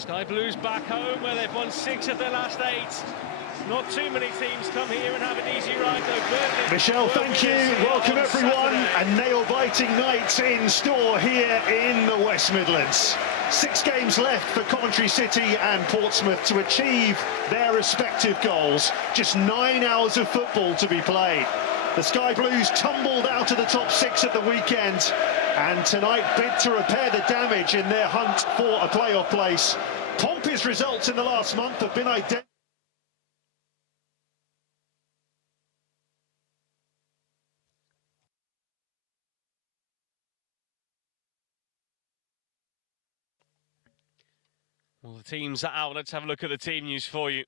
Sky Blues back home where they've won 6 of their last 8. Not too many teams come here and have an easy ride though. Michelle, thank you. Welcome everyone. A nail-biting night in store here in the West Midlands. 6 games left for Coventry City and Portsmouth to achieve their respective goals. Just 9 hours of football to be played. The Sky Blues tumbled out of the top 6 at the weekend and tonight bid to repair the damage in their hunt for a playoff place. Pompey's results in the last month have been identical. Well, the teams are out. Let's have a look at the team news for you.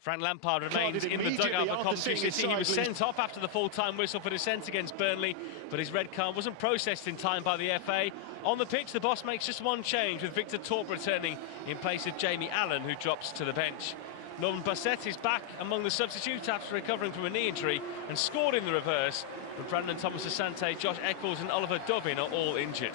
Frank Lampard remains in the dugout for Coventry City. He was sent off after the full-time whistle for dissent against Burnley, but his red card wasn't processed in time by the FA. On the pitch, the boss makes just one change, with Victor Torp returning in place of Jamie Allen, who drops to the bench. Norman Bassett is back among the substitutes after recovering from a knee injury and scored in the reverse. But Brandon Thomas-Asante, Josh Eccles and Oliver Dubbin are all injured.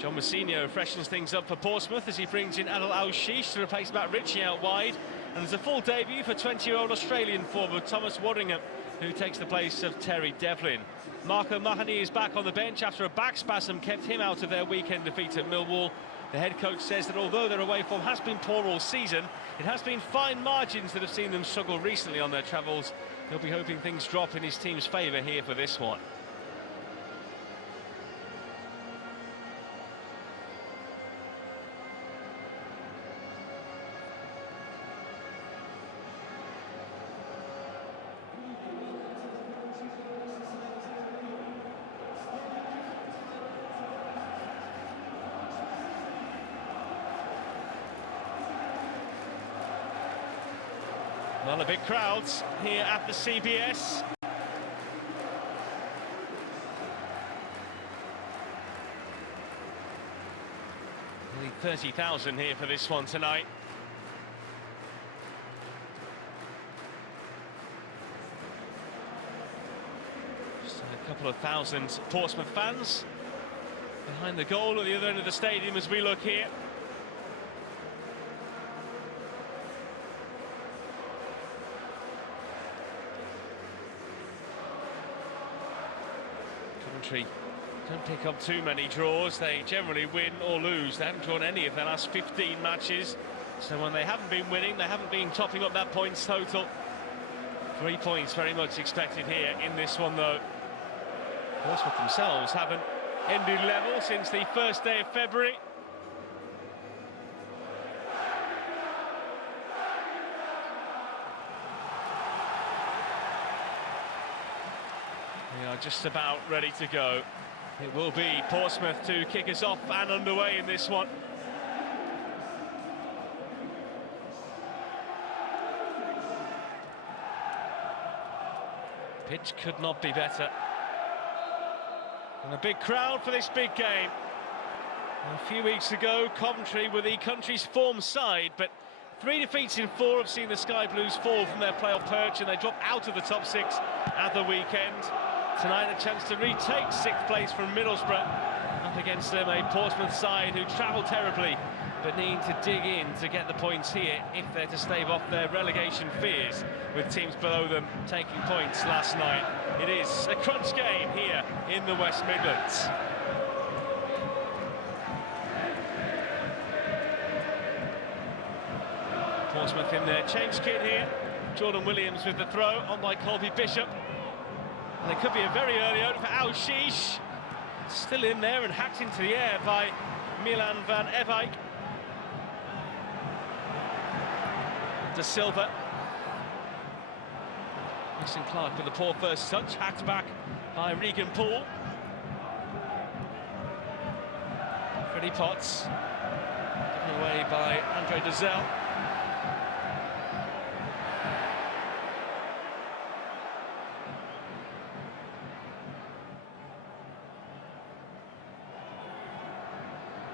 John Mousinho freshens things up for Portsmouth as he brings in Adel Al-Shish to replace Matt Ritchie out wide. And there's a full debut for 20-year-old Australian forward Thomas Waddingham, who takes the place of Terry Devlin. Marco Mahoney is back on the bench after a back spasm kept him out of their weekend defeat at Millwall. The head coach says that although their away form has been poor all season, it has been fine margins that have seen them struggle recently on their travels. He'll be hoping things drop in his team's favour here for this one. Well, the big crowds here at the CBS. Nearly 30,000 here for this one tonight. Just a couple of thousand Portsmouth fans behind the goal at the other end of the stadium as we look here. Coventry don't pick up too many draws. They generally win or lose. They haven't drawn any of their last 15 matches. So when they haven't been winning, they haven't been topping up that points total. 3 points very much expected here in this one, though. Portsmouth themselves haven't ended level since the first day of February. We are just about ready to go. It will be Portsmouth to kick us off and underway in this one. Pitch could not be better. And a big crowd for this big game. A few weeks ago, Coventry were the country's form side, but 3 defeats in 4 have seen the Sky Blues fall from their playoff perch, and they drop out of the top 6 at the weekend. Tonight a chance to retake 6th place from Middlesbrough, up against them a Portsmouth side who travelled terribly but need to dig in to get the points here if they're to stave off their relegation fears, with teams below them taking points last night. It is a crunch game here in the West Midlands. Portsmouth in their change kit here. Jordan Williams with the throw, on by Colby Bishop. And it could be a very early order for Al-Shish. Still in there and hacked into the air by Milan van Ewijk. De Silva. Mason Clark with a poor first touch, hacked back by Regan Poole. Freddie Potts, given away by Andre Dezelle.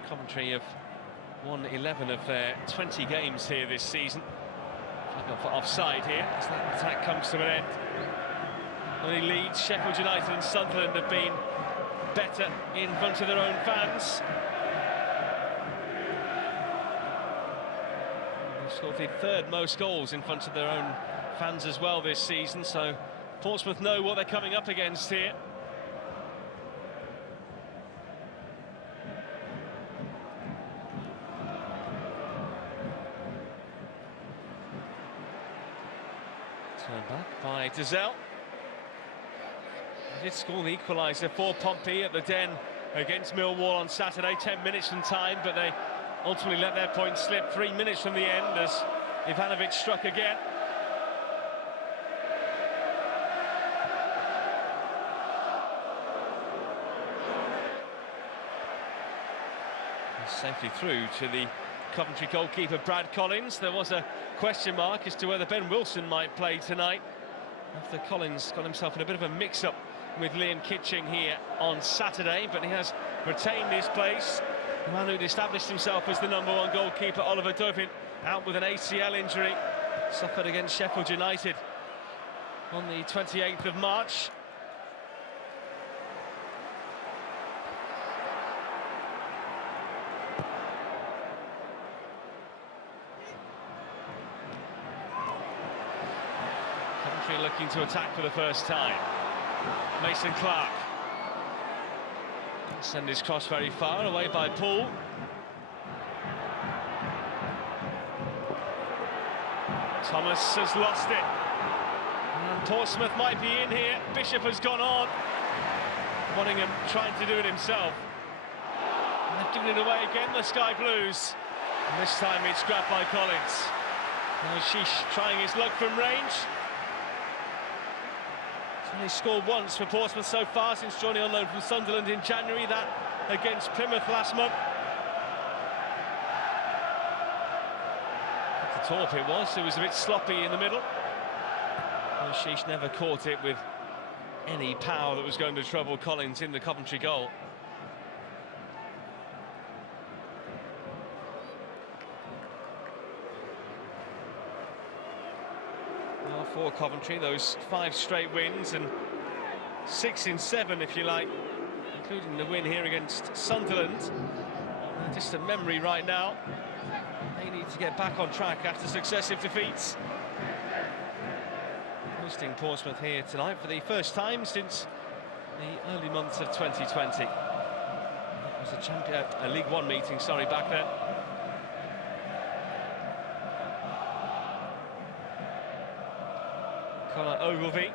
Coventry have won 11 of their 20 games here this season. Flag off for offside here as that attack comes to an end. Only Leeds, Sheffield United and Sunderland have been better in front of their own fans. They've scored the third most goals in front of their own fans as well this season, so Portsmouth know what they're coming up against here. Turn back by Dizelle. They did score the equaliser for Pompey at the Den against Millwall on Saturday, 10 minutes from time, but they ultimately let their point slip 3 minutes from the end as Ivanovic struck again. Safely through to the Coventry goalkeeper Brad Collins. There was a question mark as to whether Ben Wilson might play tonight after Collins got himself in a bit of a mix-up with Liam Kitching here on Saturday, but he has retained his place. The man who'd established himself as the #1 goalkeeper, Oliver Dovin, out with an ACL injury, suffered against Sheffield United on the 28th of March. Looking to attack for the first time. Mason Clark. Send his cross very far, away by Paul. Thomas has lost it. And Portsmouth might be in here. Bishop has gone on. Wanningham trying to do it himself. And they've given it away again, the Sky Blues. And this time it's grabbed by Collins. Now Sheesh trying his luck from range. They scored once for Portsmouth so far since joining on loan from Sunderland in January, that against Plymouth last month. The torp it was a bit sloppy in the middle. And Sheesh never caught it with any power that was going to trouble Collins in the Coventry goal. For Coventry, those 5 straight wins and 6 in 7, if you like, including the win here against Sunderland. Just a memory right now. They need to get back on track after successive defeats. Hosting Portsmouth here tonight for the first time since the early months of 2020. It was a League One meeting, sorry, back then. Conor Ogilvie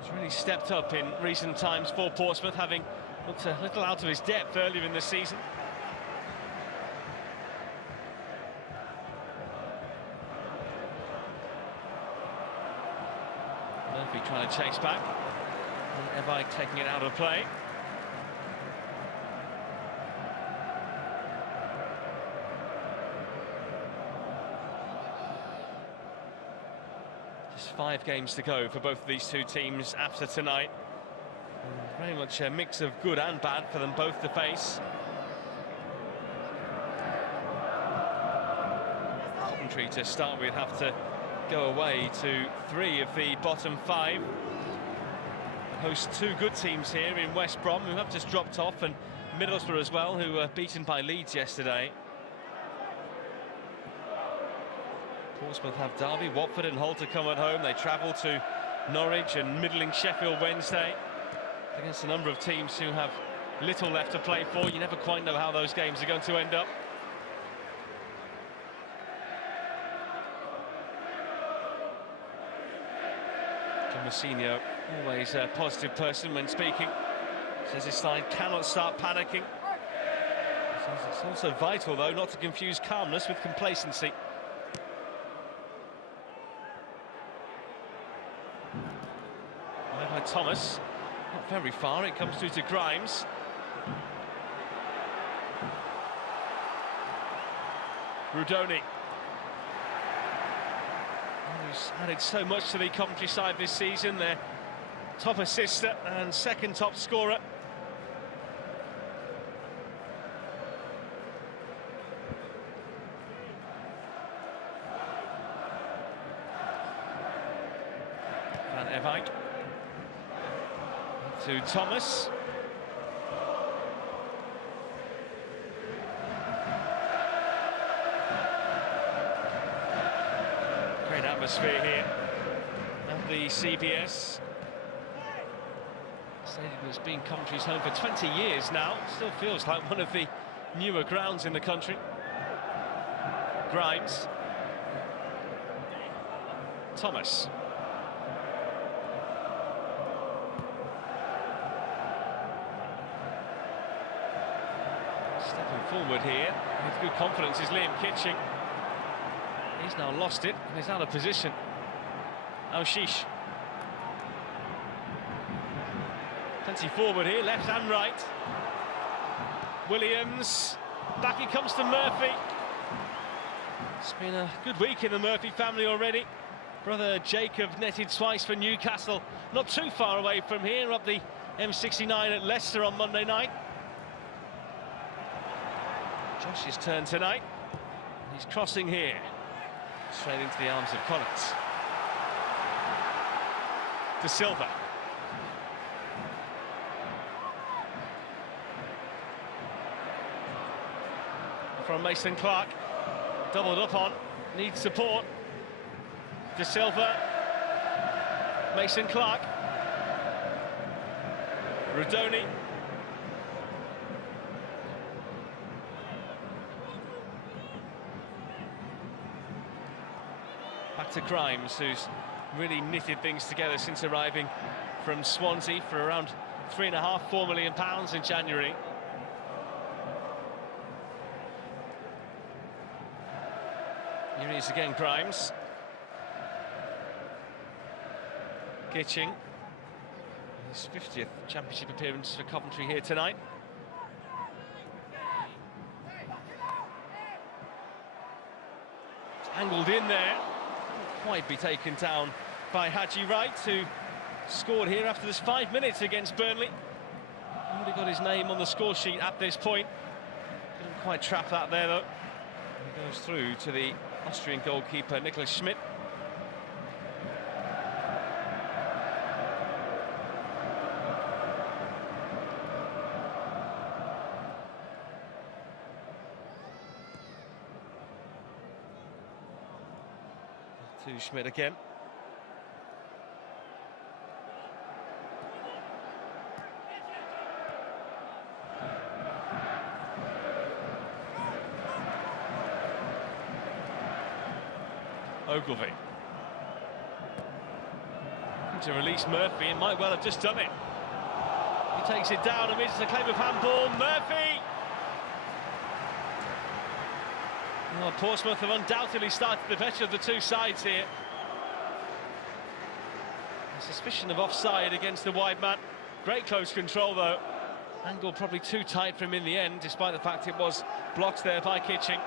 has really stepped up in recent times for Portsmouth, having looked a little out of his depth earlier in the season. Murphy trying to chase back. Evite taking it out of play. Just 5 games to go for both of these two teams after tonight. And very much a mix of good and bad for them both to face. Coventry, to start with, have to go away to 3 of the bottom 5. Host 2 good teams here in West Brom, who have just dropped off, and Middlesbrough as well, who were beaten by Leeds yesterday. Portsmouth have Derby, Watford and Hull to come at home. They travel to Norwich and middling Sheffield Wednesday against a number of teams who have little left to play for. You never quite know how those games are going to end up. Tomasino, always a positive person when speaking, says his side cannot start panicking. Says it's also vital, though, not to confuse calmness with complacency. By Thomas, not very far, it comes through to Grimes. Rudoni, who's added so much to the Coventry side this season, their top assister and second top scorer. Van Evite. to Thomas. Great atmosphere here at the CBS. Stadium has been Coventry's home for 20 years now. Still feels like one of the newer grounds in the country. Grimes. Thomas. Stepping forward here with good confidence is Liam Kitching. He's now lost it and is out of position. Al-Shish. Plenty forward here, left and right. Williams. Back it comes to Murphy. It's been a good week in the Murphy family already. Brother Jacob netted twice for Newcastle. Not too far away from here, up the M69 at Leicester on Monday night. Josh's turn tonight. He's crossing here. Straight into the arms of Collins. De Silva. From Mason Clark. Doubled up on. Needs support. De Silva. Mason Clark. Rodoni. Back to Grimes, who's really knitted things together since arriving from Swansea for around £3.5–4 million in January. Here he is again, Grimes. Kitching. His 50th championship appearance for Coventry here tonight. It's angled in there. Quite be taken down by Haji Wright, who scored here after this 5 minutes against Burnley. Already got his name on the score sheet at this point. Couldn't quite trap that there though. He goes through to the Austrian goalkeeper Nicholas Schmidt. To Schmidt again. Ogilvie. To release Murphy, and might well have just done it. He takes it down amidst the claim of handball. Murphy! Well, Portsmouth have undoubtedly started the better of the two sides here. A suspicion of offside against the wide man. Great close control though. Angle probably too tight for him in the end, despite the fact it was blocked there by Kitching.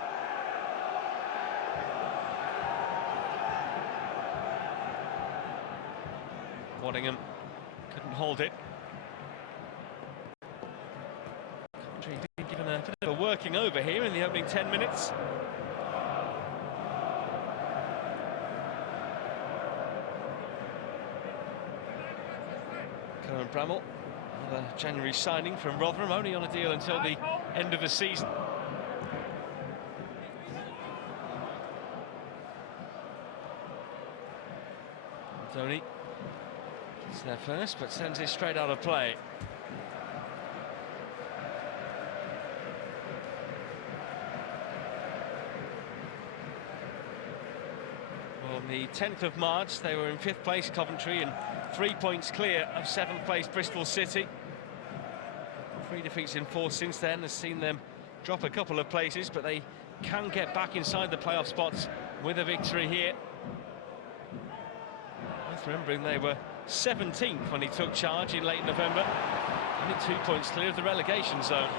Waddingham couldn't hold it. Coventry being given a bit of a working over here in the opening 10 minutes. Bramall, another January signing from Rotherham, only on a deal until the end of the season. Tony is there first, but sends it straight out of play. On the 10th of March, they were in 5th place, Coventry, and 3 points clear of 7th place Bristol City. 3 defeats in 4 since then has seen them drop a couple of places, but they can get back inside the playoff spots with a victory here. Worth remembering they were 17th when he took charge in late November, only 2 points clear of the relegation zone.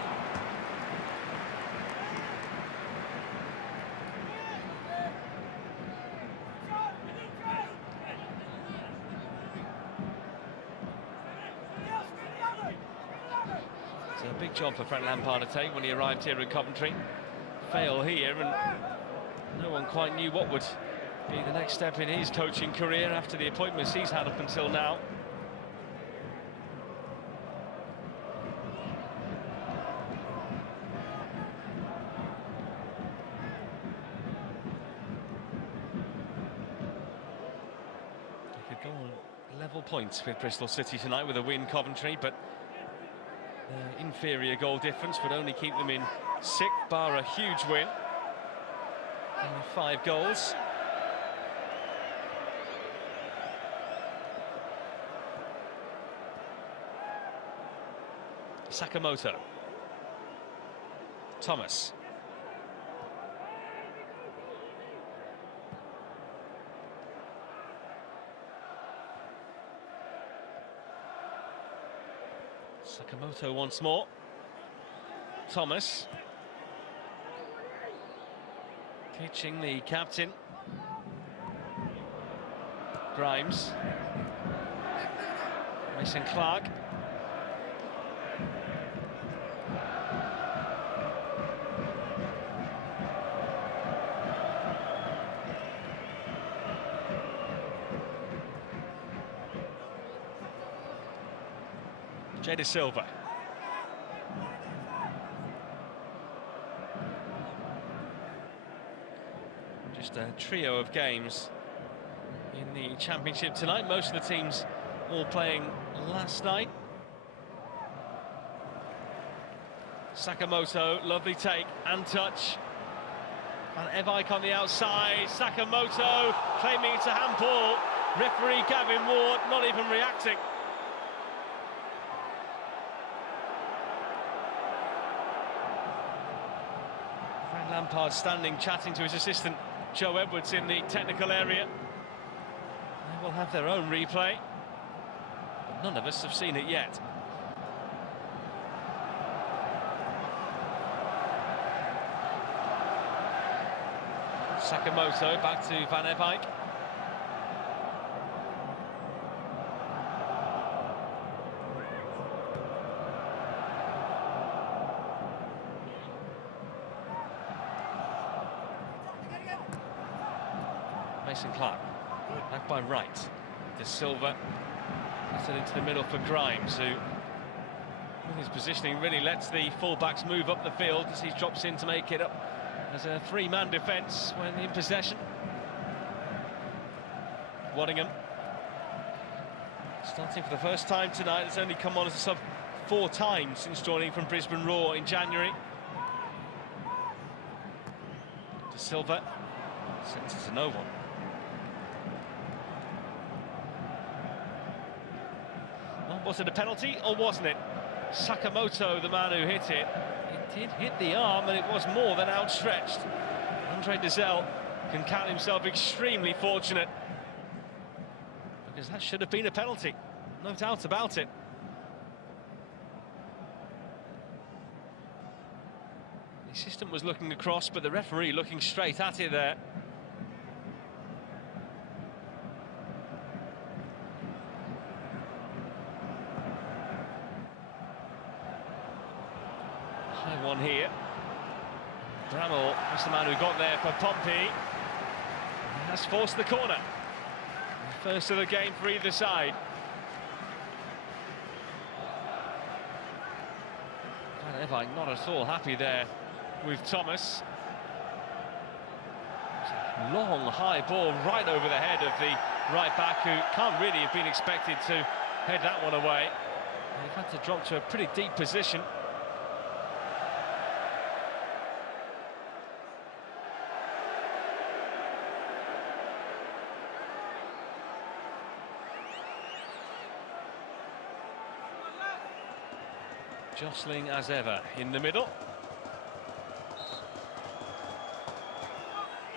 It's a big job for Frank Lampard to take when he arrived here in Coventry. Fail here, and no one quite knew what would be the next step in his coaching career after the appointments he's had up until now. level points with Bristol City tonight with a win, Coventry, but inferior goal difference would only keep them in 6th, bar a huge win. Only 5 goals. Sakamoto. Thomas. Sakamoto once more. Thomas. Pitching the captain. Grimes. Mason Clark. Jada Silva. Just a trio of games in the Championship tonight. Most of the teams all playing last night. Sakamoto, lovely take and touch. Van Eyck on the outside. Sakamoto claiming it's a handball. Referee Gavin Ward not even reacting. Lampard standing, chatting to his assistant Joe Edwards in the technical area. They will have their own replay, but none of us have seen it yet. Sakamoto back to Van Eyck. Mason Clark, back by right. De Silva, puts it into the middle for Grimes, who, with his positioning, really lets the full-backs move up the field as he drops in to make it up as a 3-man defence when in possession. Waddingham, starting for the first time tonight, has only come on as a sub 4 times since joining from Brisbane Roar in January. De Silva sends it to no one. Was it a penalty or wasn't it? Sakamoto, the man who hit it. It did hit the arm and it was more than outstretched. Andre Dizelle can count himself extremely fortunate, because that should have been a penalty, no doubt about it. The assistant was looking across, but the referee looking straight at it there. High one here. Bramall was the man who got there for Pompey. He has forced the corner. The first of the game for either side. Van Eyck not at all happy there with Thomas. Long high ball right over the head of the right back, who can't really have been expected to head that one away. They've had to drop to a pretty deep position. Jostling as ever in the middle.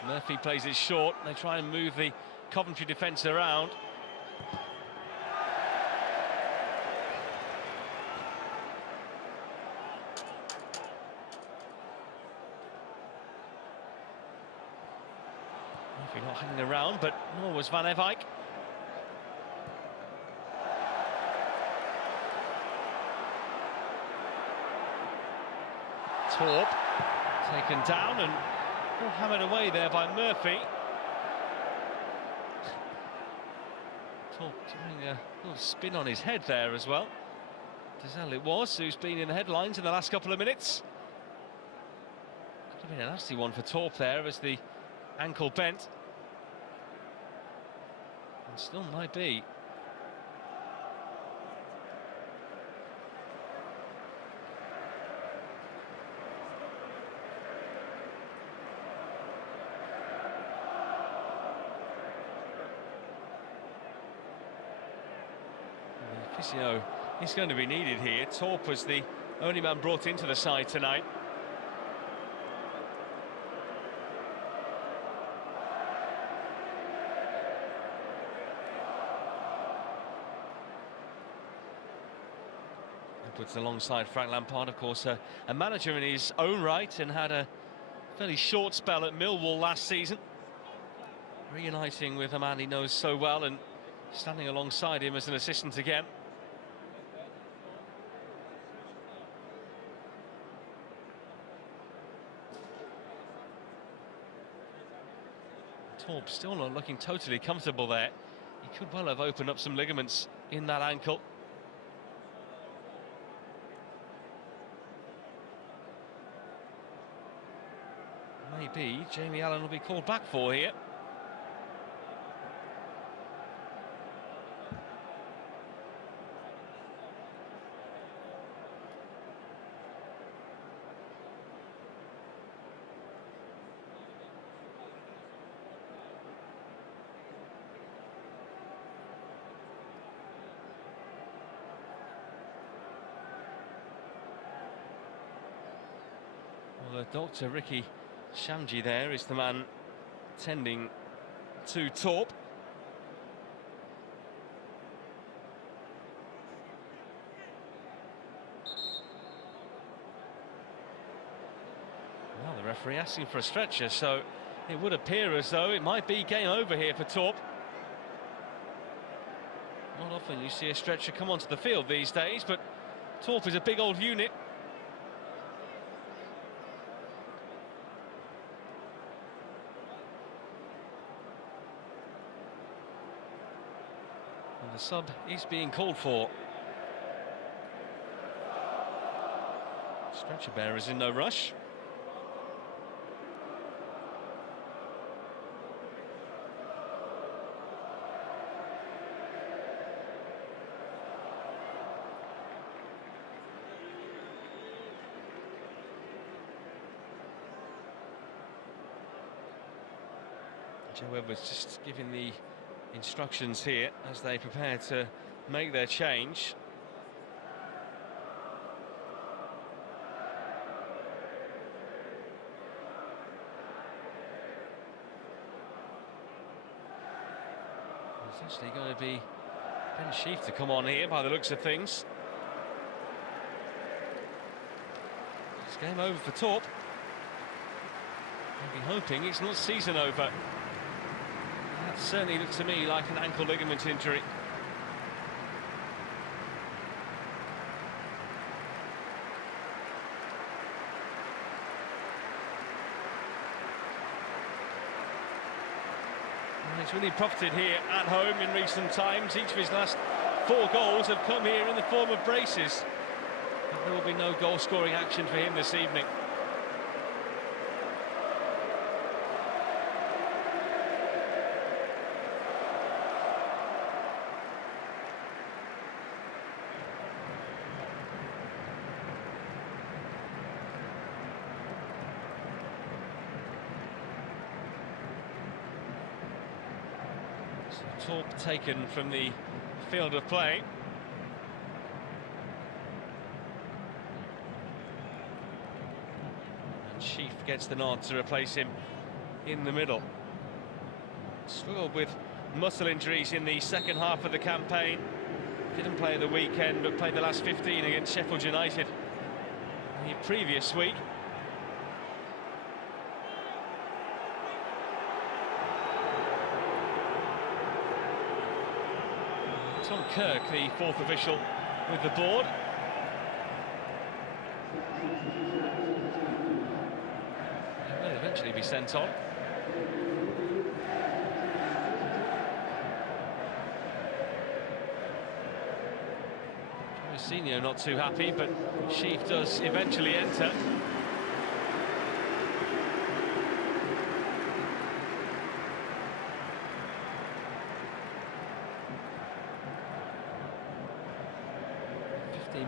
Murphy plays it short. They try and move the Coventry defence around. Murphy not hanging around, but nor was Van Eyck. Torp taken down and hammered away there by Murphy. Torp doing a little spin on his head there as well. Dizelle it was, who's been in the headlines in the last couple of minutes. Could have been a nasty one for Torp there as the ankle bent. And still might be. Physio is going to be needed here. Torp was the only man brought into the side tonight. Puts alongside Frank Lampard, of course, a manager in his own right, and had a fairly short spell at Millwall last season. Reuniting with a man he knows so well and standing alongside him as an assistant again. Torp still not looking totally comfortable there. He could well have opened up some ligaments in that ankle. Maybe Jamie Allen will be called back for here. Well, Dr. Ricky Shamji there is the man tending to Torp. Well, the referee asking for a stretcher, so it would appear as though it might be game over here for Torp. Not often you see a stretcher come onto the field these days, but Torp is a big old unit. The sub is being called for. Stretcher bearer is in no rush. Joe Edwards just giving the instructions here as they prepare to make their change. It's actually going to be Ben Sheaf to come on here by the looks of things. It's game over for Torp. I'll be hoping it's not season over. That certainly looks to me like an ankle ligament injury. And he's really profited here at home in recent times. Each of his last 4 goals have come here in the form of braces. But there will be no goal-scoring action for him this evening. Torp taken from the field of play. And Sheaf gets the nod to replace him in the middle. Struggled with muscle injuries in the second half of the campaign. Didn't play at the weekend, but played the last 15 against Sheffield United the previous week. Tom Kirk, the 4th official with the board. He will eventually be sent on. Senior not too happy, but Sheaf does eventually enter.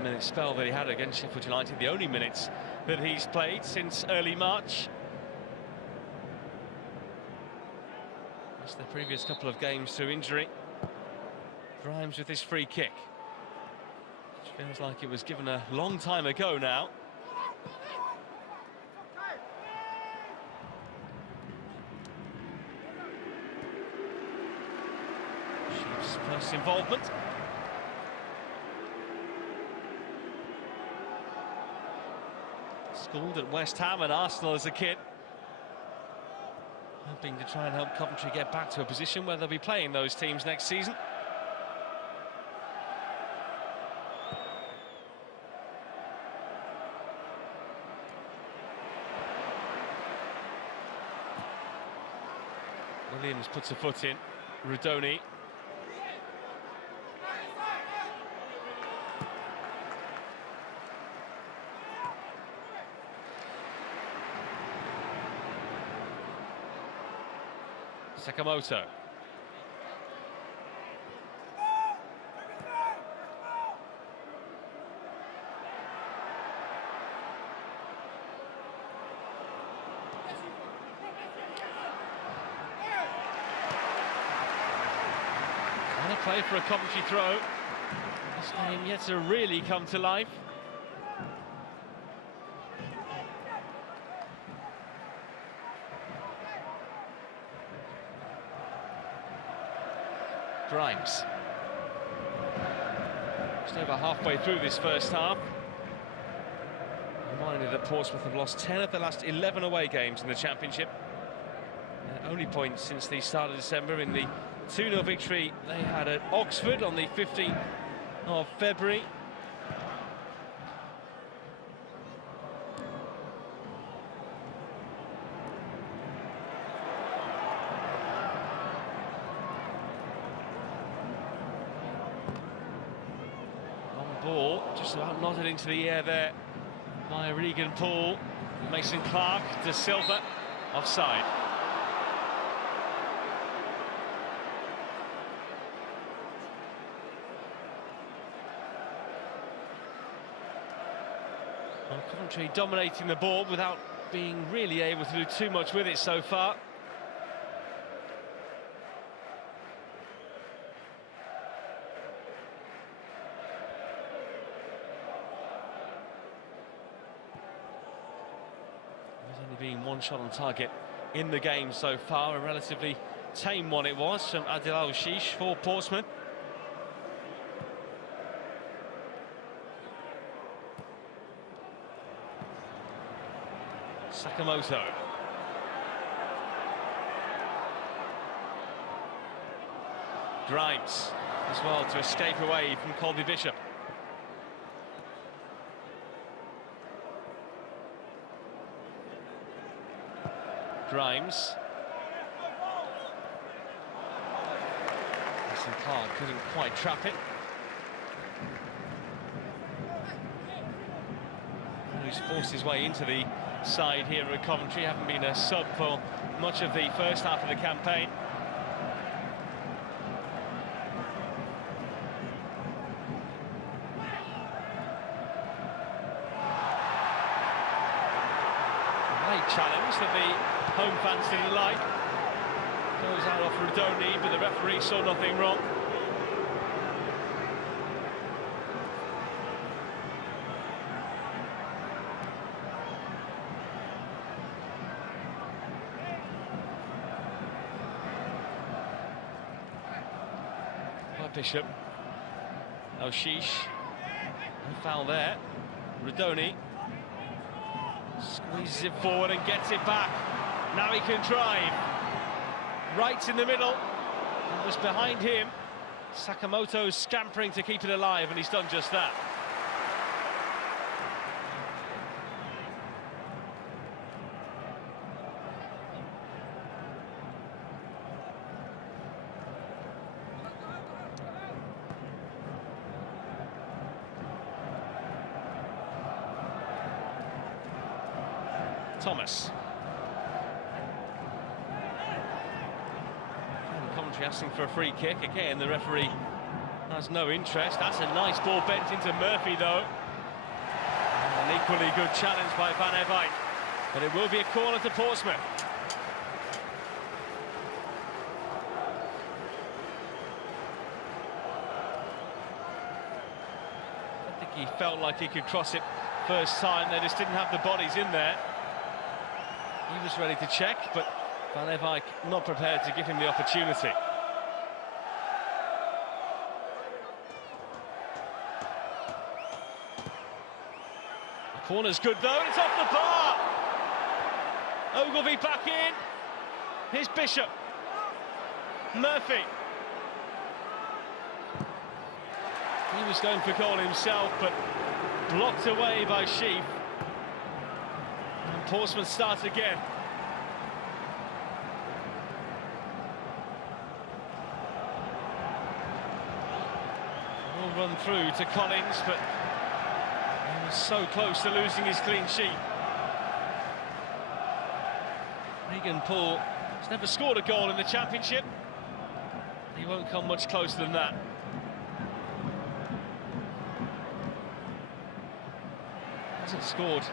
Minute spell that he had against Sheffield United, the only minutes that he's played since early March. Missed the previous couple of games through injury. Grimes with his free kick. Feels like it was given a long time ago now. Sheep's first involvement. Schooled at West Ham and Arsenal as a kid. Hoping to try and help Coventry get back to a position where they'll be playing those teams next season. Williams puts a foot in. Rudoni. Sakamoto. And a play for a Coventry throw. This game yet to really come to life. Grimes. Just over halfway through this first half. Reminded that Portsmouth have lost 10 of the last 11 away games in the Championship. Their only point since the start of December in the 2-0 victory they had at Oxford on the 15th of February. Ball just about nodded into the air there by Regan Poole. Mason Clark, De Silva, offside. Well, Coventry dominating the ball without being really able to do too much with it so far. Been one shot on target in the game so far, a relatively tame one it was from Adil Al-Shish for Portsmouth. Sakamoto. Grimes as well to escape away from Colby Bishop. Grimes. Mason Clark couldn't quite trap it. He's forced his way into the side here at Coventry, haven't been a sub for much of the first half of the campaign. Challenge that the home fans didn't like. Goes out off Rudoni, but the referee saw nothing wrong. By Bishop. Al-Shish. No foul there. Rudoni. Squeezes it forward and gets it back. Now he can drive. Right in the middle. And just behind him, Sakamoto's scampering to keep it alive, and he's done just that. Thomas. And Coventry asking for a free kick. Again, the referee has no interest. That's a nice ball bent into Murphy, though. An equally good challenge by Van Evijk. But it will be a corner to Portsmouth. He felt like he could cross it first time. They just didn't have the bodies in there. He was ready to check, but Van Eyck not prepared to give him the opportunity. The corner's good though, it's off the bar! Ogilvie back in. Here's Bishop. Murphy. He was going for goal himself, but blocked away by Sheaf. And Portsmouth start again. Will run through to Collins, but he was so close to losing his clean sheet. Regan Poole has never scored a goal in the Championship. He won't come much closer than that. Hasn't scored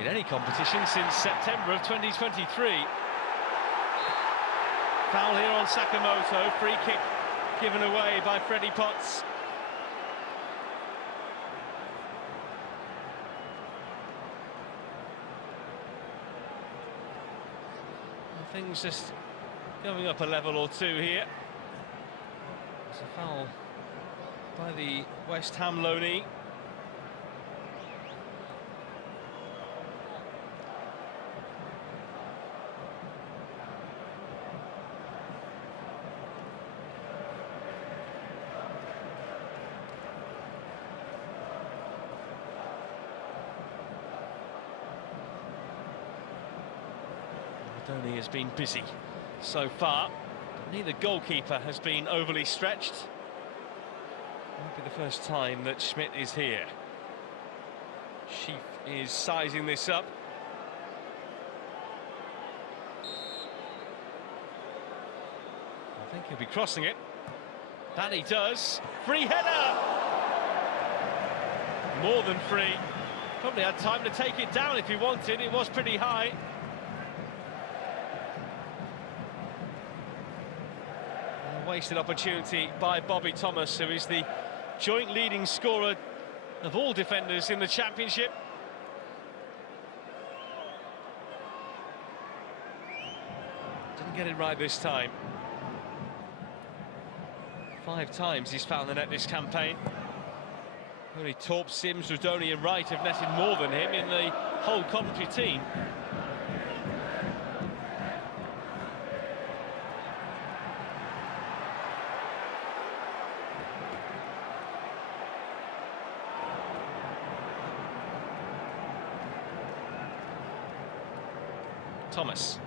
in any competition since September of 2023. Foul here on Sakamoto, free kick given away by Freddie Potts. Things just going up a level or two here. It's a foul by the West Ham loanee. Donny has been busy so far. Neither goalkeeper has been overly stretched. Won't be the first time that Schmidt is here. Sheaf is sizing this up. I think he'll be crossing it. That he does. Free header! More than free. Probably had time to take it down if he wanted. It was pretty high. Wasted opportunity by Bobby Thomas, who is the joint leading scorer of all defenders in the Championship. Didn't get it right this time. 5 times he's found the net this campaign. Only Torp, Sims, Rudoni and Wright have netted more than him in the whole Coventry team. Thomas.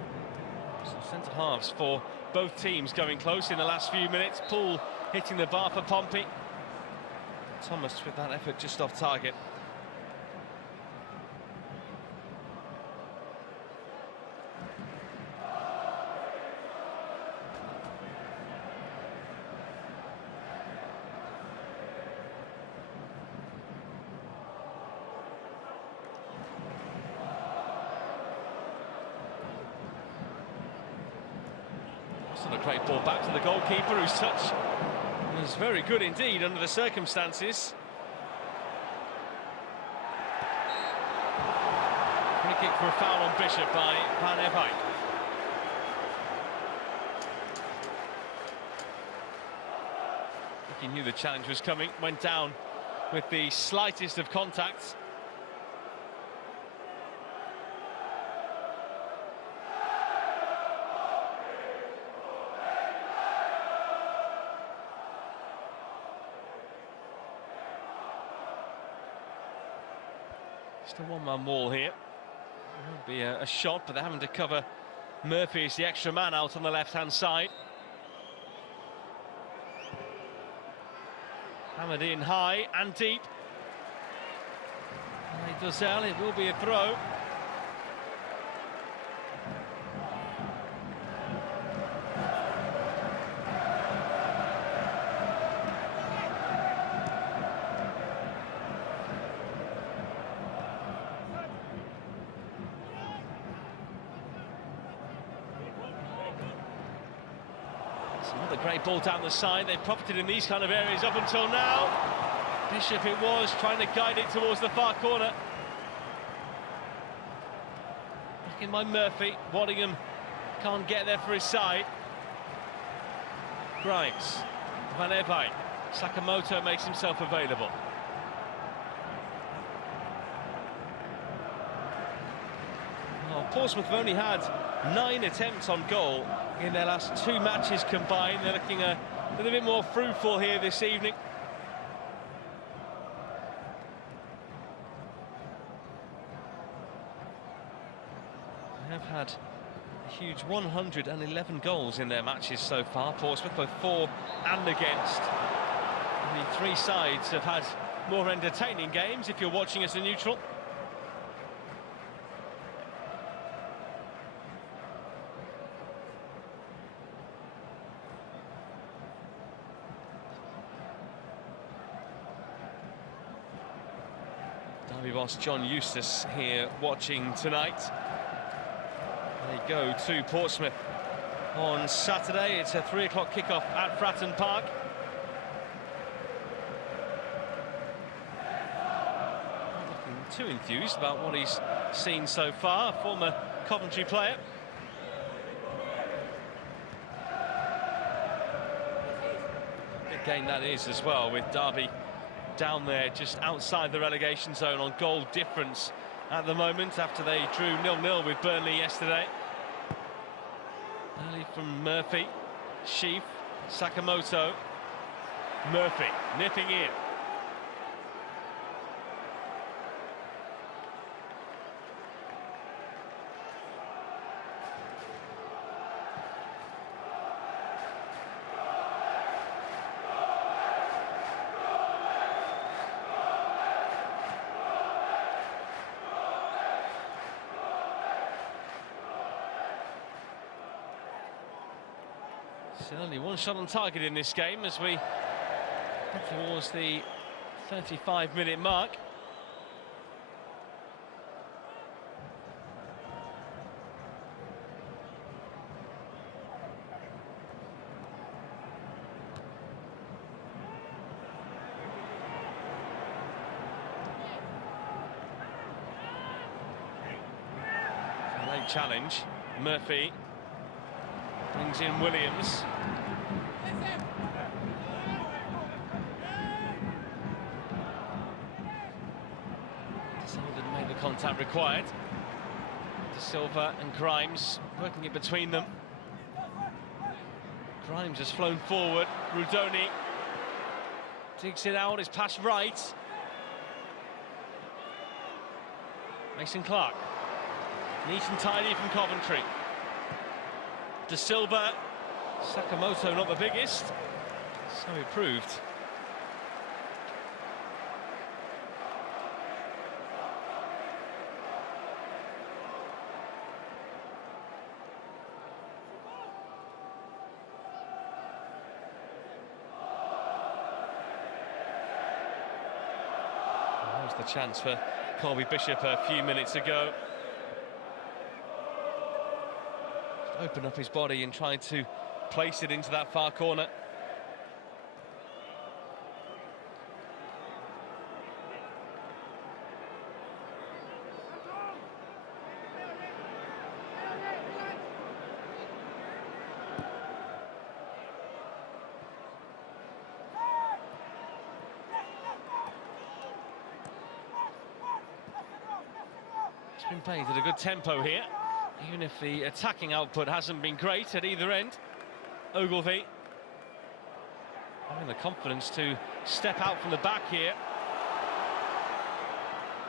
Some centre-halves for both teams going close in the last few minutes. Poole hitting the bar for Pompey. Thomas with that effort just off target. A great ball back to the goalkeeper, whose touch was very good indeed under the circumstances. Free kick for a foul on Bishop by Van Eyck. I think he knew the challenge was coming, went down with the slightest of contacts. Just a one-man wall here. It won't be a shot, but they're having to cover Murphy as the extra man out on the left-hand side. Hammered in high and deep. And Dozel, it will be a throw. Another great ball down the side. They've profited in these kind of areas up until now. Bishop it was, trying to guide it towards the far corner. Back in by Murphy. Waddingham can't get there for his side. Grimes. Van Ewijk. Sakamoto makes himself available. Oh, Portsmouth have only had 9 attempts on goal in their last 2 matches combined. They're looking a little bit more fruitful here this evening. They have had a huge 111 goals in their matches so far. Portsmouth both for and against. The 3 sides have had more entertaining games if you're watching as a neutral. Derby boss John Eustace here watching tonight. They go to Portsmouth on Saturday. It's a 3 o'clock kickoff at Fratton Park. Not looking too enthused about what he's seen so far, former Coventry player. Big game that is as well, with Derby down there just outside the relegation zone on goal difference at the moment, after they drew 0-0 with Burnley yesterday. Early from Murphy, Sheaf, Sakamoto, Murphy nipping in. So only 1 shot on target in this game as we head towards the 35-minute mark. A late challenge. Murphy brings in Williams. Didn't make the contact required. De Silva and Grimes working it between them. Grimes has flown forward. Rudoni digs it out. It's passed right. Mason Clark. Neat and tidy from Coventry. De Silva. Sakamoto not the biggest, so it proved. That was the chance for Colby Bishop a few minutes ago. Open up his body and try to place it into that far corner. It's been played at a good tempo here, even if the attacking output hasn't been great at either end. Ogilvie having the confidence to step out from the back here.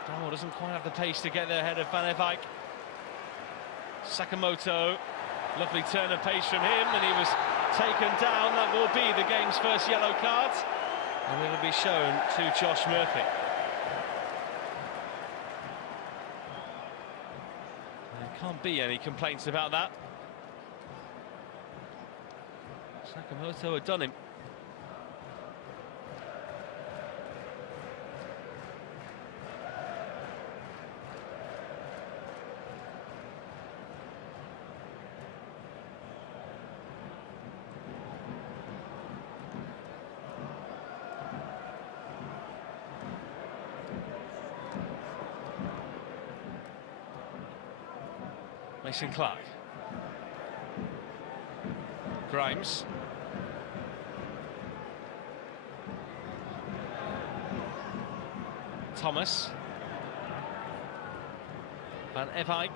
Darwell doesn't quite have the pace to get there ahead of Van Ewijk. Sakamoto, lovely turn of pace from him, and he was taken down. That will be the game's first yellow card, and it'll be shown to Josh Murphy. There can't be any complaints about that. Sakamoto had done him. Mason Clark. Grimes. Thomas. Van Ewijk.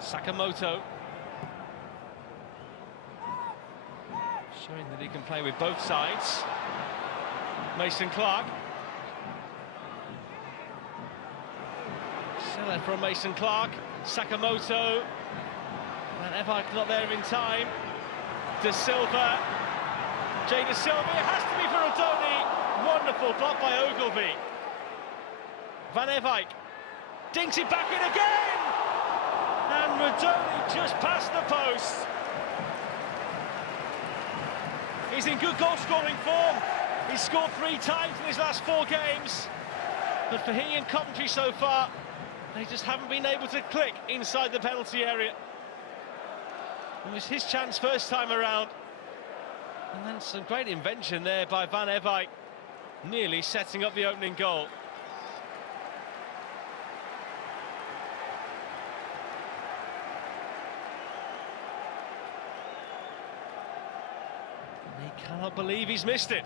Sakamoto. Showing that he can play with both sides. Mason Clark. Seller from Mason Clark. Sakamoto. Van Ewijk not there in time. De Silva. Jay De Silva. It has to be for Odoni. Wonderful block by Ogilvie. Van Ewijk dinks it back in again, and Rodoni just past the post. He's in good goal-scoring form. He's scored 3 times in his last 4 games, but for he and Coventry so far, they just haven't been able to click inside the penalty area. It was his chance first time around, and then some great invention there by Van Ewijk, nearly setting up the opening goal. He cannot believe he's missed it.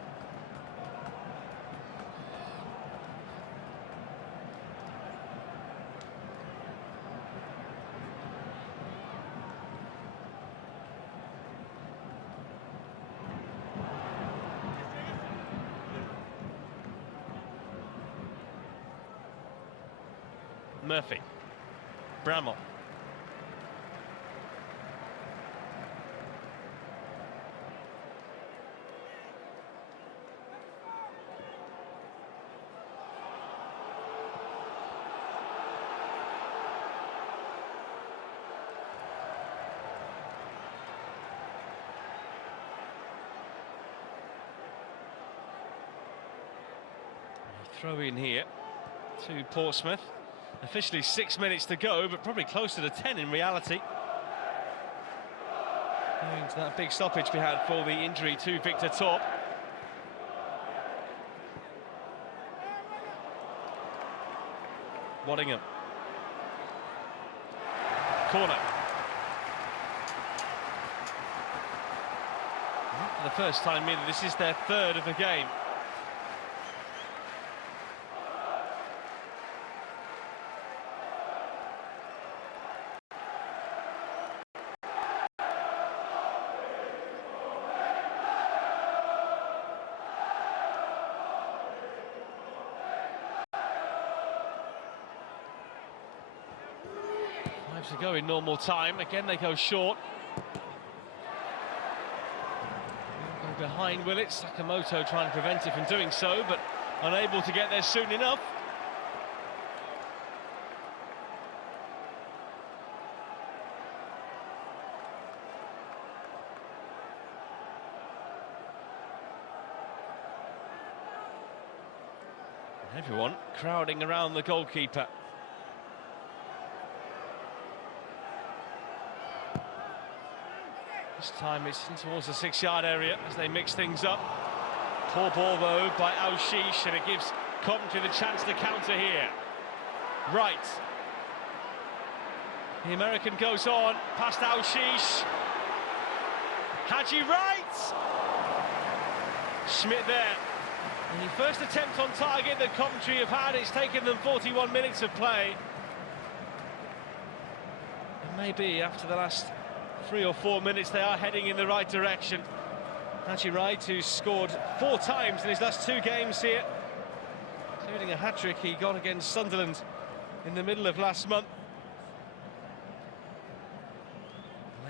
Murphy. Bramall. Throw in here to Portsmouth. Officially 6 minutes to go, but probably closer to 10 in reality. Owing to that big stoppage we had for the injury to Victor Torp. Waddingham. Corner. For the first time either, this is their 3rd of the game. To go in normal time. Again they go short. Go behind Willett. Sakamoto trying to prevent it from doing so, but unable to get there soon enough. And everyone crowding around the goalkeeper. This time it's in towards the 6-yard area as they mix things up. Poor ball though by Aushish, and it gives Coventry the chance to counter here. Right. The American goes on, past Aushish. Haji Wright! Schmidt there. And the first attempt on target that Coventry have had, it's taken them 41 minutes of play. And maybe after the last 3 or 4 minutes they are heading in the right direction. Haji Wright, who's scored 4 times in his last 2 games here, including a hat-trick he got against Sunderland in the middle of last month.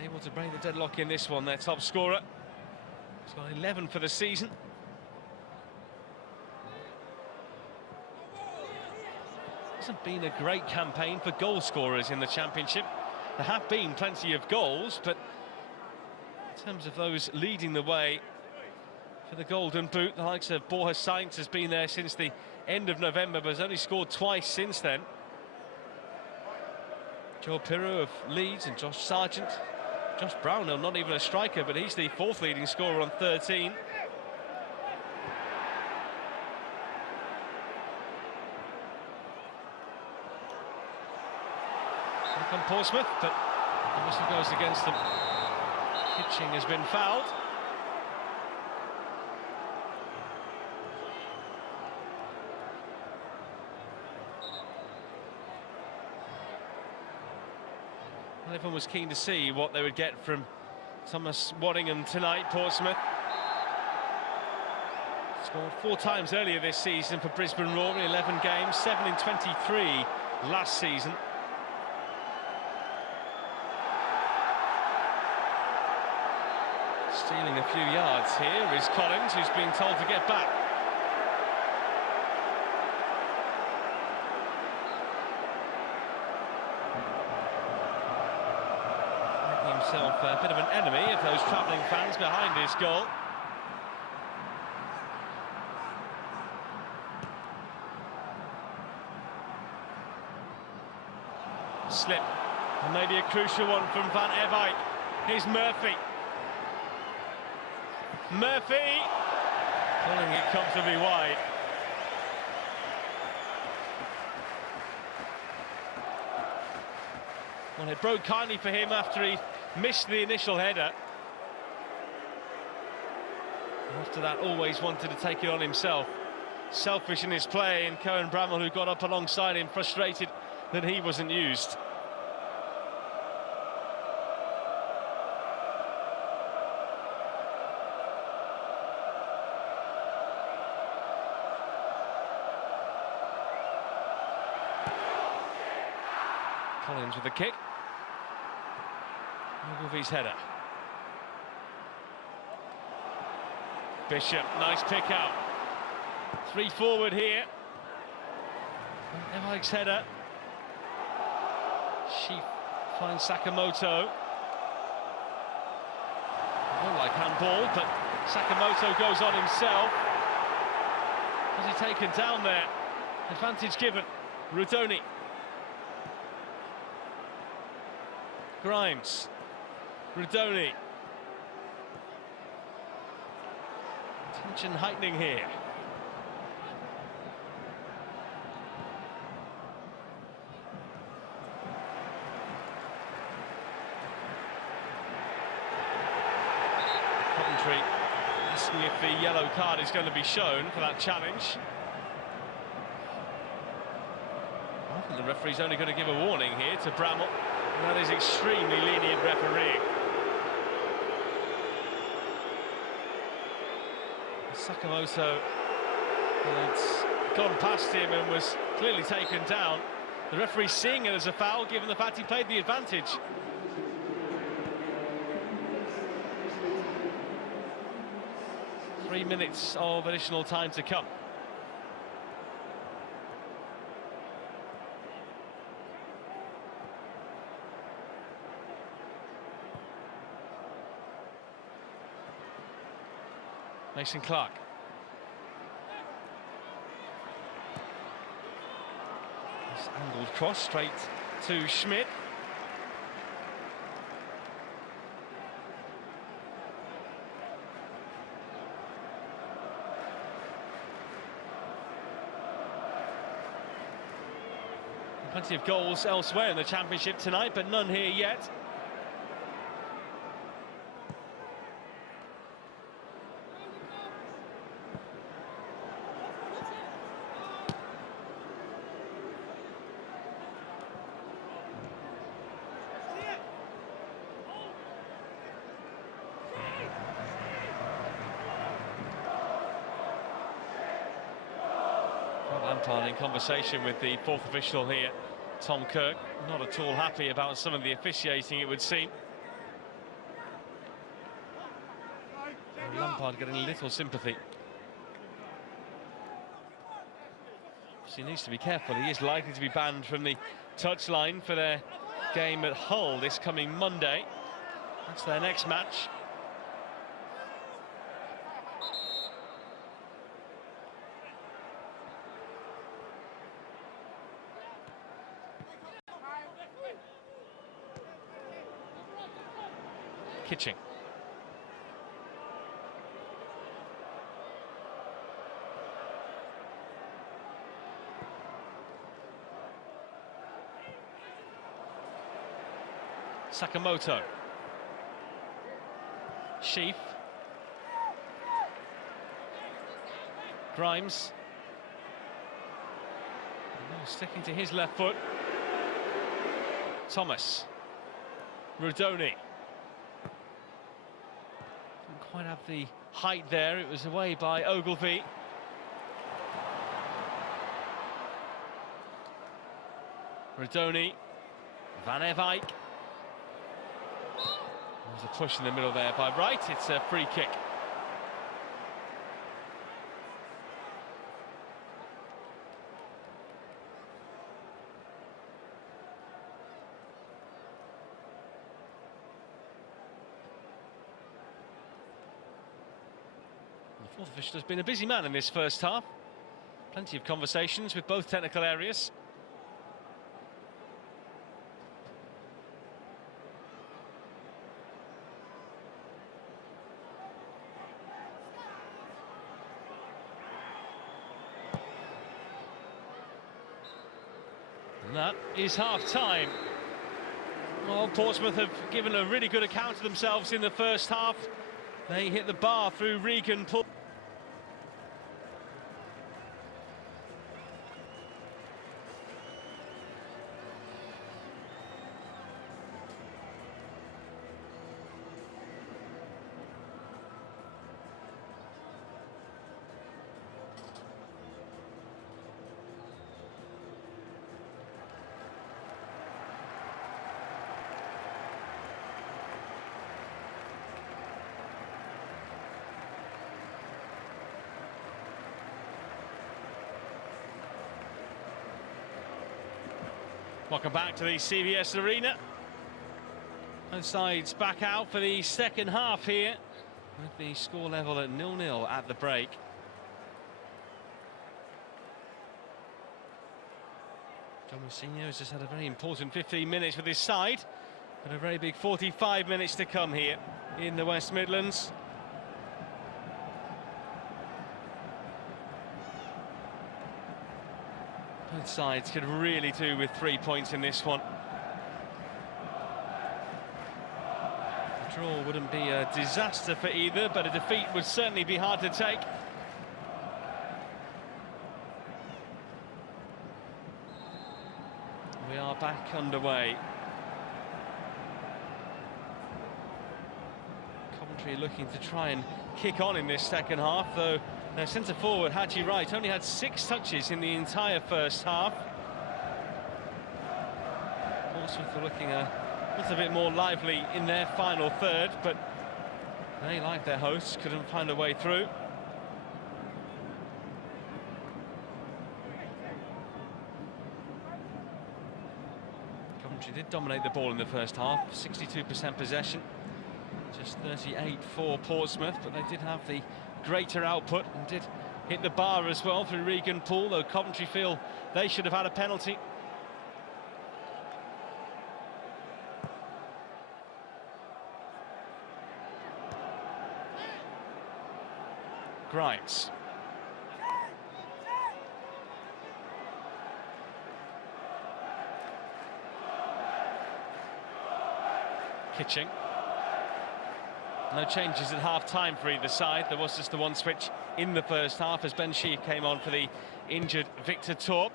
Able to break the deadlock in this one, their top scorer. He's got 11 for the season. Hasn't been a great campaign for goal scorers in the Championship. There have been plenty of goals, but in terms of those leading the way for the Golden Boot, the likes of Borja Sainz has been there since the end of November, but has only scored twice since then. Joe Pirro of Leeds and Josh Sargent. Josh Brownell, not even a striker, but he's the 4th leading scorer on 13. Back on Portsmouth, but The whistle goes against them. Kitching has been fouled. And everyone was keen to see what they would get from Thomas Waddingham tonight. Portsmouth scored 4 times earlier this season for Brisbane Roar in 11 games, 7 in 23 last season. Stealing a few yards here is Collins, who's been told to get back. Making himself a bit of an enemy of those travelling fans behind his goal. Slip, and maybe a crucial one from Van Ewijk. Here's Murphy. Murphy pulling it comfortably wide. Well, it broke kindly for him after he missed the initial header. After that, always wanted to take it on himself. Selfish in his play, and Cohen Bramall, who got up alongside him, frustrated that he wasn't used. Collins with the kick. Ogilvy's header. Bishop, nice pick out. 3 forward here. Ewijk's header. She finds Sakamoto. Not like handball, but Sakamoto goes on himself. Was he taken down there? Advantage given. Rudoni. Grimes. Rudoni. Tension heightening here. Coventry asking if the yellow card is going to be shown for that challenge. I think the referee's only going to give a warning here to Bramall. And that is extremely lenient refereeing. Sakamoto had gone past him and was clearly taken down. The referee seeing it as a foul, given the fact he played the advantage. Three minutes of additional time to come. Mason Clark. This angled cross straight to Schmidt. Plenty of goals elsewhere in the Championship tonight, but none here yet. Lampard in conversation with the 4th official here, Tom Kirk, not at all happy about some of the officiating, it would seem. Lampard getting a little sympathy. So he needs to be careful. He is likely to be banned from the touchline for their game at Hull this coming Monday. That's their next match. Kitching. Sakamoto. Sheaf. Grimes. Sticking to his left foot. Thomas. Rodoni. Didn't quite have the height there. It was away by Ogilvie. Rodoni. Van Eyck. There's a push in the middle there by Wright. It's a free kick. The fourth official has been a busy man in this first half. Plenty of conversations with both technical areas. And that is half-time. Well, Portsmouth have given a really good account of themselves in the first half. They hit the bar through Regan Poole. Welcome back to the CVS Arena. Both sides back out for the second half here, with the score level at 0-0 at the break. John Mousinho has just had a very important 15 minutes with his side, but a very big 45 minutes to come here in the West Midlands. Both sides could really do with 3 points in this one. A draw wouldn't be a disaster for either, but a defeat would certainly be hard to take. We are back underway. Coventry looking to try and kick on in this second half, though their centre-forward, Haji Wright, only had 6 touches in the entire first half. Portsmouth were looking a little bit more lively in their final third, but they, like their hosts, couldn't find a way through. Coventry did dominate the ball in the first half, 62% possession, just 38 for Portsmouth, but they did have the greater output and did hit the bar as well through Regan Poole, though Coventry feel they should have had a penalty. Grimes. Kitching. No changes at half-time for either side. There was just the one switch in the first half as Ben Sheaf came on for the injured Victor Torp.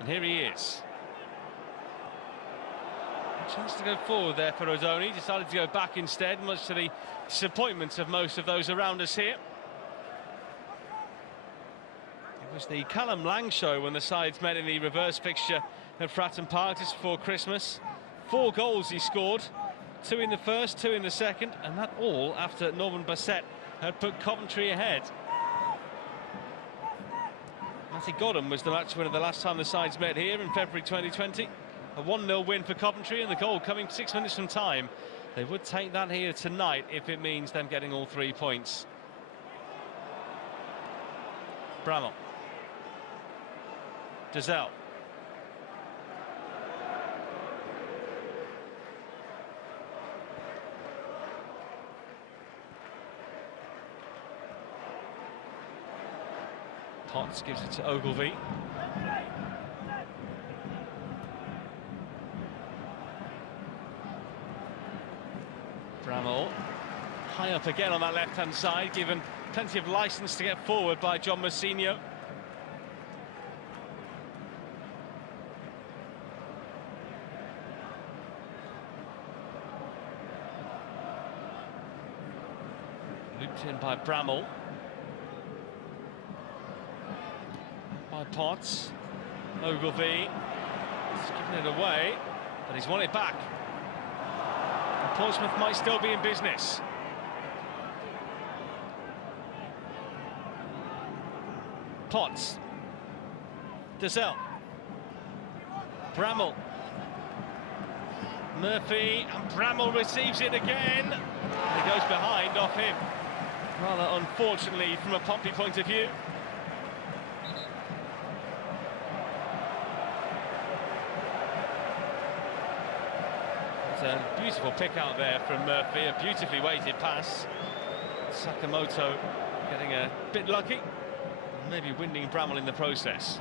And here he is. A chance to go forward there for Rodoni. Decided to go back instead, much to the disappointment of most of those around us here. It was the Callum Lang show when the sides met in the reverse fixture at Fratton Park just before Christmas. 4 goals he scored. 2 in the first, 2 in the second, and that all after Norman Bassett had put Coventry ahead. Matty Godham was the match winner the last time the sides met here in February 2020. A 1-0 win for Coventry, and the goal coming 6 minutes from time. They would take that here tonight if it means them getting all 3 points. Bramall. Giselle. Potts gives it to Ogilvie. High up again on that left-hand side, given plenty of licence to get forward by John Mousinho. Looped in by Bramall. By Potts. Ogilvie. He's given it away, but he's won it back. And Portsmouth might still be in business. Potts. Dazelle. Bramall. Murphy, and Bramall receives it again. And he goes behind off him. Rather unfortunately from a Pompey point of view. It's a beautiful pick out there from Murphy, a beautifully weighted pass. Sakamoto getting a bit lucky, maybe winding Bramall in the process.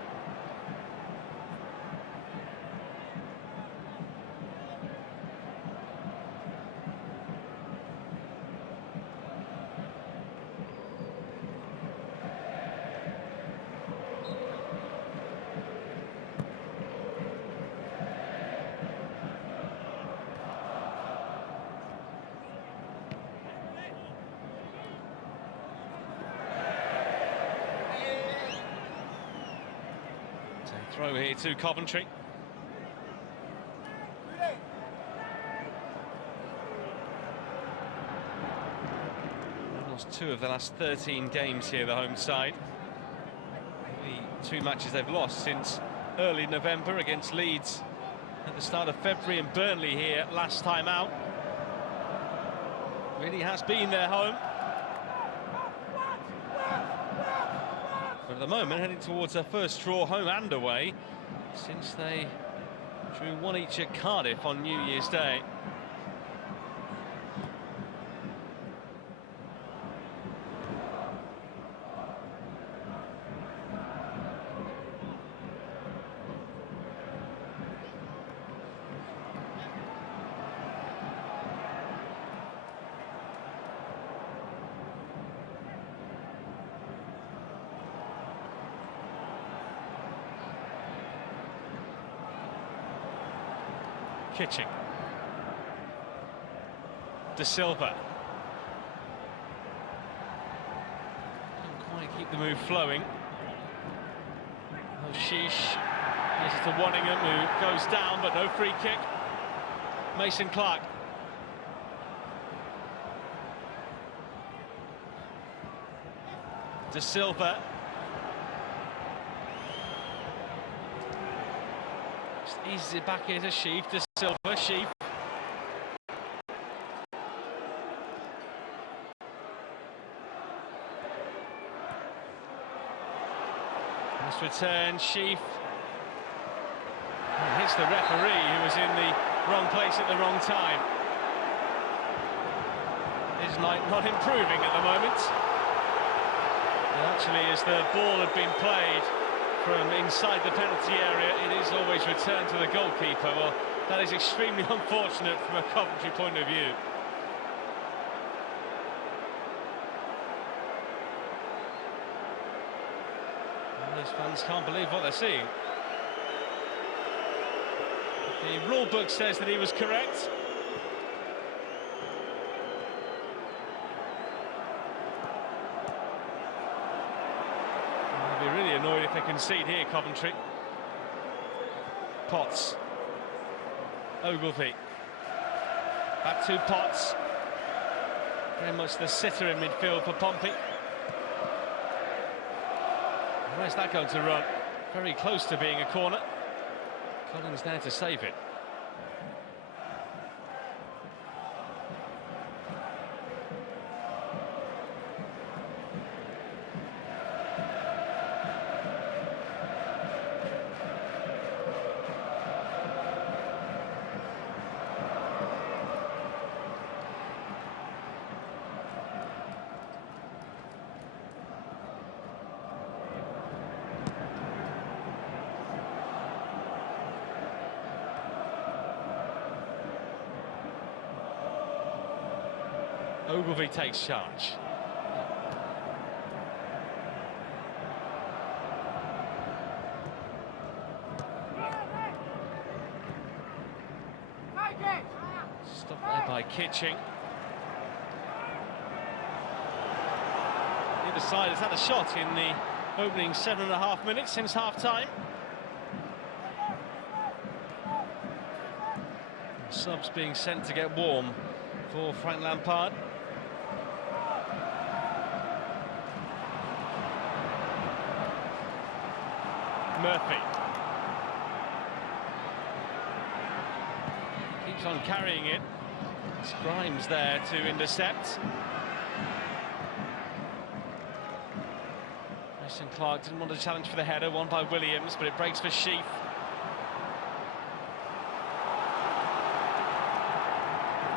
Throw here to Coventry. They've lost 2 of the last 13 games here, the home side. The 2 matches they've lost since early November against Leeds at the start of February and Burnley here last time out. Really has been their home. But at the moment, heading towards their first draw, home and away, since they drew 1 each at Cardiff on New Year's Day. Kitching. De Silva. Can't quite keep the move flowing. Oh, Sheesh. Here's it to Waddingham, who goes down, but no free kick. Mason Clark. De Silva. Eases it back here to Sheaf. De Silva. Sheaf. Nice return. Sheaf. And hits the referee, who was in the wrong place at the wrong time. His night not improving at the moment. And actually, as the ball had been played from inside the penalty area, it is always returned to the goalkeeper. Well, that is extremely unfortunate from a Coventry point of view. And those fans can't believe what they're seeing. The rule book says that he was correct. They'll be really annoyed if they concede here, Coventry. Potts. Ogilvie. Back to Potts. Very much the sitter in midfield for Pompey. Where's that going to run? Very close to being a corner. Collins there to save it. Ogilvie takes charge. Stopped there by Kitching. Either side has had a shot in the opening 7.5 minutes since half-time. Subs being sent to get warm for Frank Lampard. Murphy keeps on carrying it. It's Grimes there to intercept. Mason Clark didn't want to challenge for the header, won by Williams, but it breaks for Sheaf.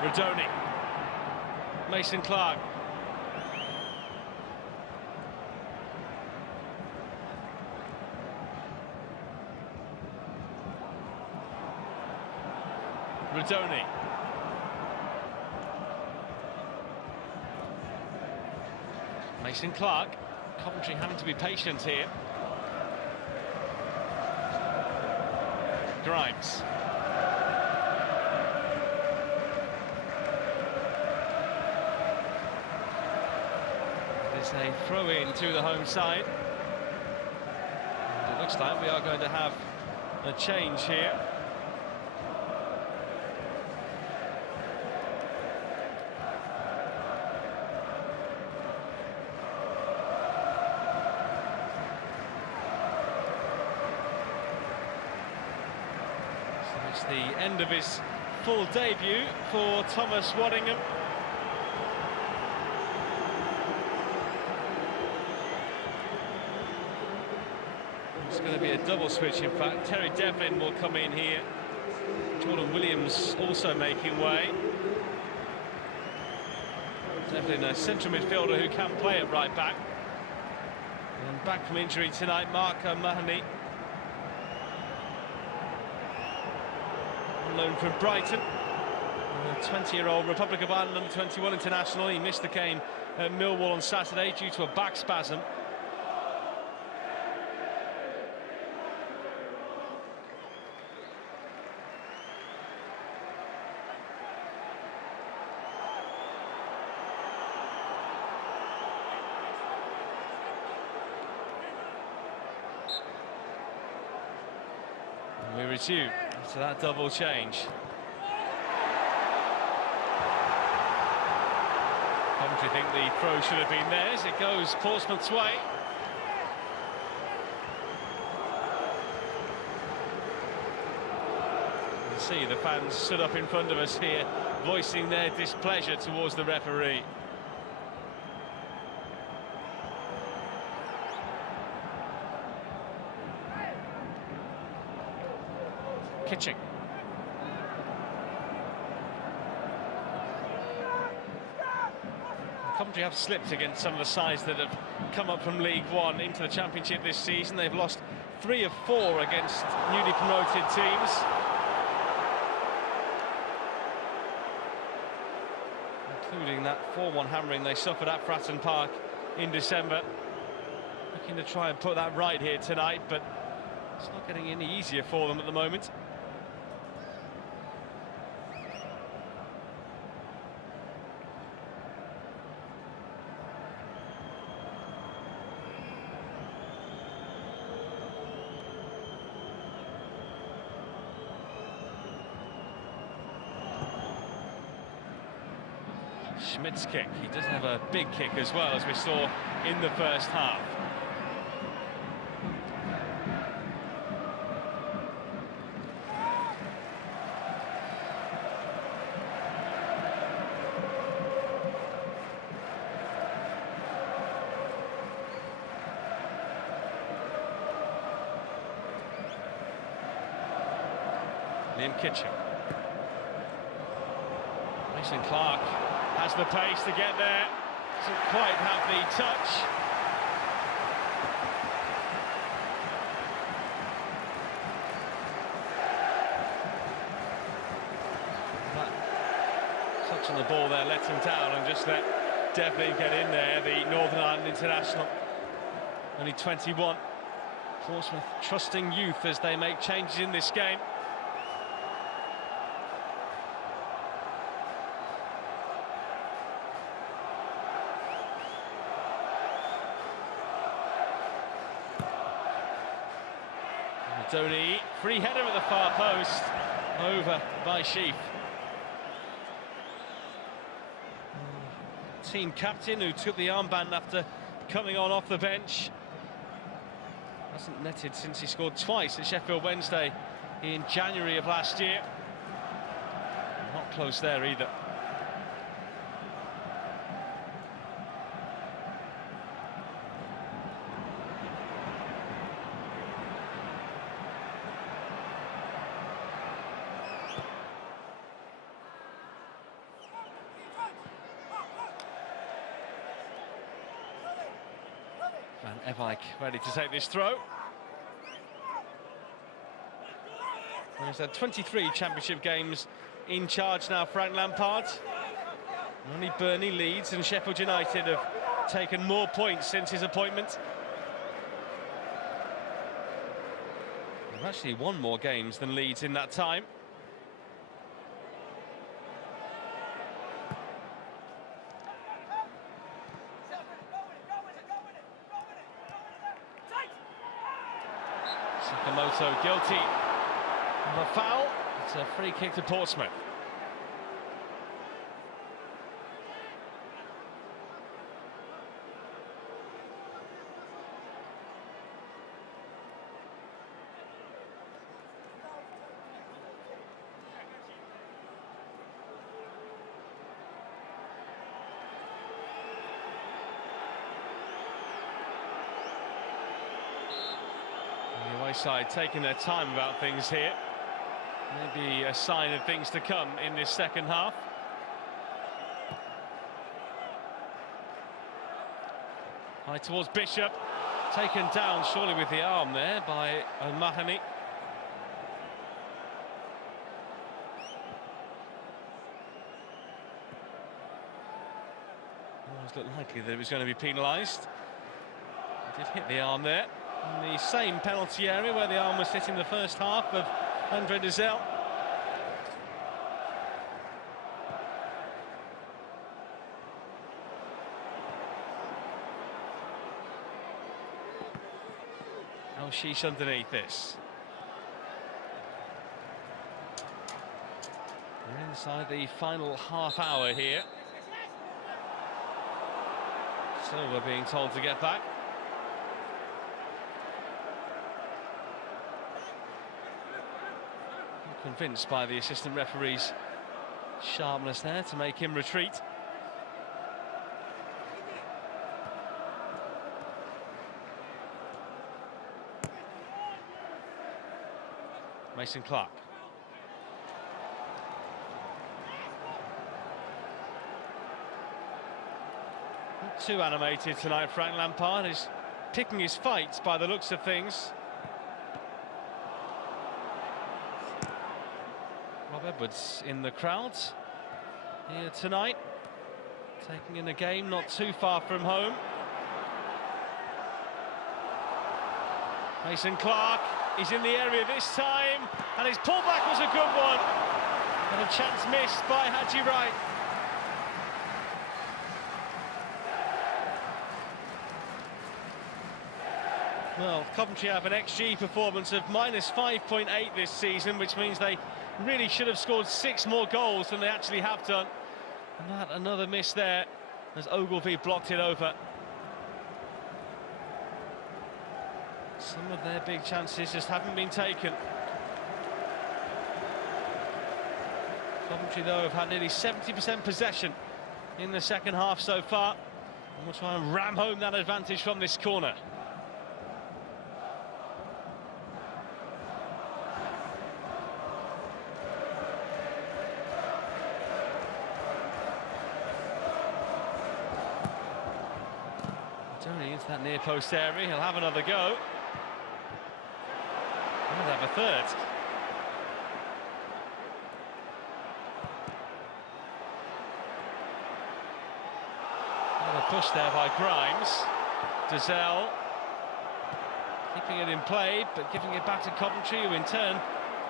Rodoni. Mason Clark. Rodoni. Mason Clark. Coventry having to be patient here. Grimes. There's a throw-in to the home side. And it looks like we are going to have a change here. It's the end of his full debut for Thomas Waddingham. It's going to be a double switch, in fact. Terry Devlin will come in here. Jordan Williams also making way. Devlin, a central midfielder who can play at right back. And back from injury tonight, Mark Mahoney. Loan from Brighton, a 20-year-old Republic of Ireland under-21 international. He missed the game at Millwall on Saturday due to a back spasm. And we resume to that double change. Coventry think the throw should have been theirs. It goes Portsmouth's way. You can see the fans stood up in front of us here, voicing their displeasure towards the referee. Kitching. Coventry have slipped against some of the sides that have come up from League One into the Championship this season. They've lost 3 of 4 against newly promoted teams. Including that 4-1 hammering they suffered at Fratton Park in December. Looking to try and put that right here tonight, but it's not getting any easier for them at the moment. Schmidt's kick. He does have a big kick as well, as we saw in the first half. Liam Kitching. Mason Clark has the pace to get there. Doesn't quite have the touch. Such on the ball there, let him down and just let Devlin get in there, the Northern Ireland international. Only 21. Portsmouth trusting youth as they make changes in this game. Tony, free header at the far post, over by Sheaf. Team captain who took the armband after coming on off the bench. Hasn't netted since he scored twice at Sheffield Wednesday in January of last year. Not close there either. Van Ewijk ready to take this throw. He's had 23 championship games in charge now, Frank Lampard. Only Burnley, Leeds and Sheffield United have taken more points since his appointment. They've actually won more games than Leeds in that time. Sakamoto guilty of a foul. It's a free kick to Portsmouth. The away side taking their time about things here. Maybe a sign of things to come in this second half. High towards Bishop, taken down surely with the arm there by O'Mahony. Always looked likely that it was going to be penalised. He did hit the arm there in the same penalty area where the arm was hit in the first half of Andre Dezel. Sheesh underneath this. We're inside the final half hour here. So we're being told to get back. I'm convinced by the assistant referee's sharpness there to make him retreat. Mason Clark. Not too animated tonight, Frank Lampard is picking his fights by the looks of things. Rob Edwards in the crowd here tonight, taking in a game not too far from home. Mason Clark. He's in the area this time, and his pullback was a good one. And a chance missed by Haji Wright. Well, Coventry have an XG performance of -5.8 this season, which means they really should have scored 6 more goals than they actually have done. And that another miss there as Ogilvie blocked it over. Some of their big chances just haven't been taken. Coventry, though, have had nearly 70% possession in the second half so far. And we'll try and ram home that advantage from this corner. Tony into that near post area, he'll have another go. He'll have a third. A push there by Grimes. Dazelle keeping it in play, but giving it back to Coventry, who in turn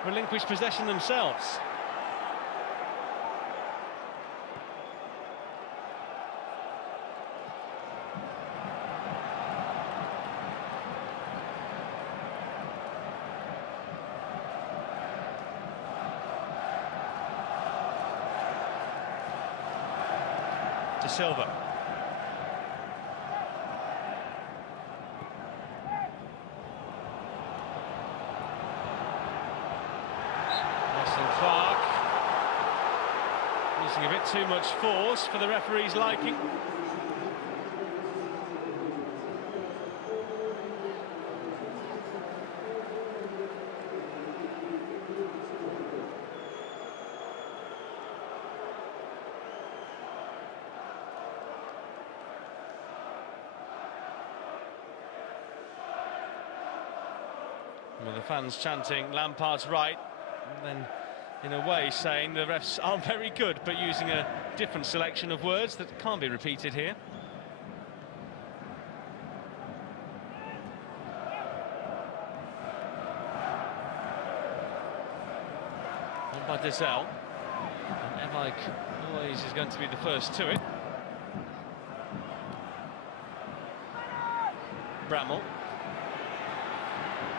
relinquish possession themselves. De Silva. Clark using a bit too much force for the referee's liking. Well, the fans chanting Lampard's right, and then in a way saying the refs aren't very good, but using a different selection of words that can't be repeated here. On by Dazelle. And Evike always is going to be the first to it. Bramall.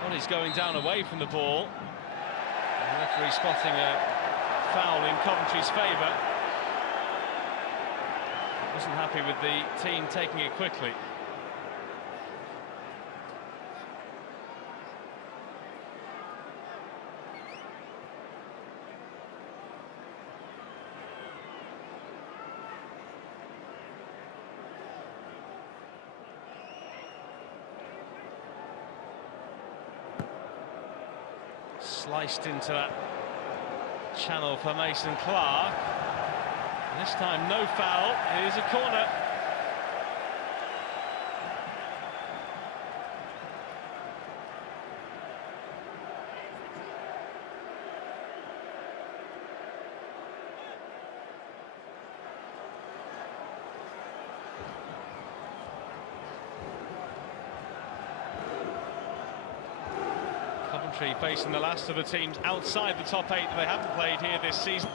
Well, he's going down away from the ball. The referee spotting a foul in Coventry's favour. Wasn't happy with the team taking it quickly. Sliced into that channel for Mason Clark. And this time no foul, it is a corner. Coventry facing the last of the teams outside the top 8 that they haven't played here this season.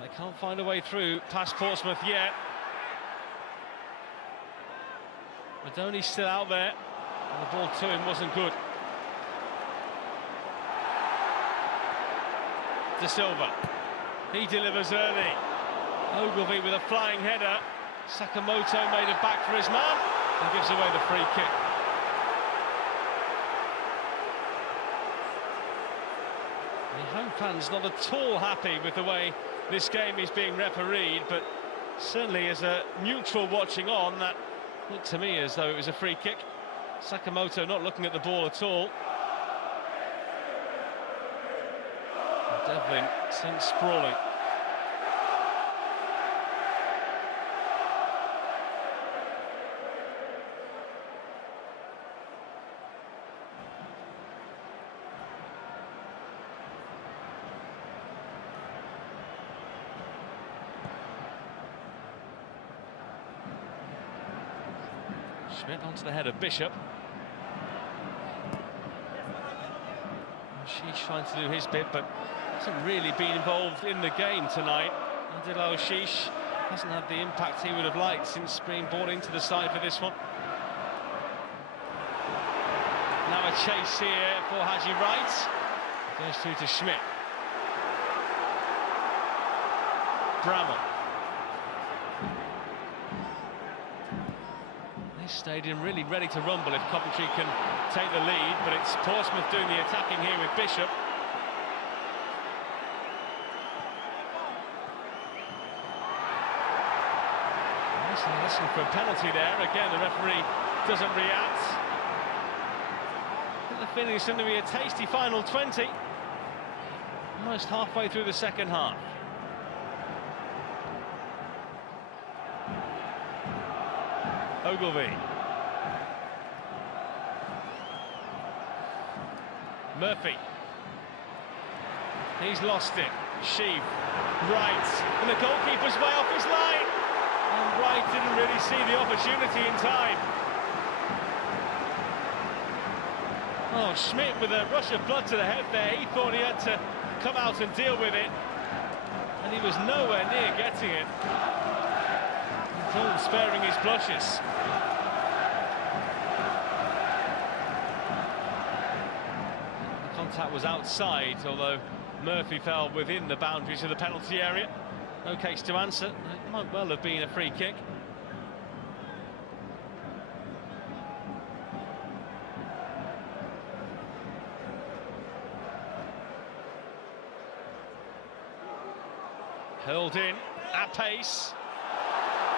They can't find a way through past Portsmouth yet. Madoni's still out there, and the ball to him wasn't good. De Silva, he delivers early. Ogilvie with a flying header. Sakamoto made a back for his man and gives away the free kick. The home fans not at all happy with the way this game is being refereed, but certainly as a neutral watching on, that looked to me as though it was a free kick. Sakamoto not looking at the ball at all. Devlin sent sprawling. Schmidt onto the head of Bishop. She's trying to do his bit, but hasn't really been involved in the game tonight. Adil Sheesh hasn't had the impact he would have liked since being brought into the side for this one. Now a chase here for Haji Wright. Goes through to Schmidt. Bramall. This stadium really ready to rumble if Coventry can take the lead, but it's Portsmouth doing the attacking here with Bishop. Listen for a penalty there. Again, the referee doesn't react. I think the feeling is going to be a tasty final 20. Almost halfway through the second half. Ogilvie. Murphy. He's lost it. Sheaf. Right. And the goalkeeper's way off his line. And Wright didn't really see the opportunity in time. Oh, Schmidt with a rush of blood to the head there. He thought he had to come out and deal with it, and he was nowhere near getting it. Dawn sparing his blushes. The contact was outside, although Murphy fell within the boundaries of the penalty area. No case to answer. It might well have been a free kick. Hurled in at pace.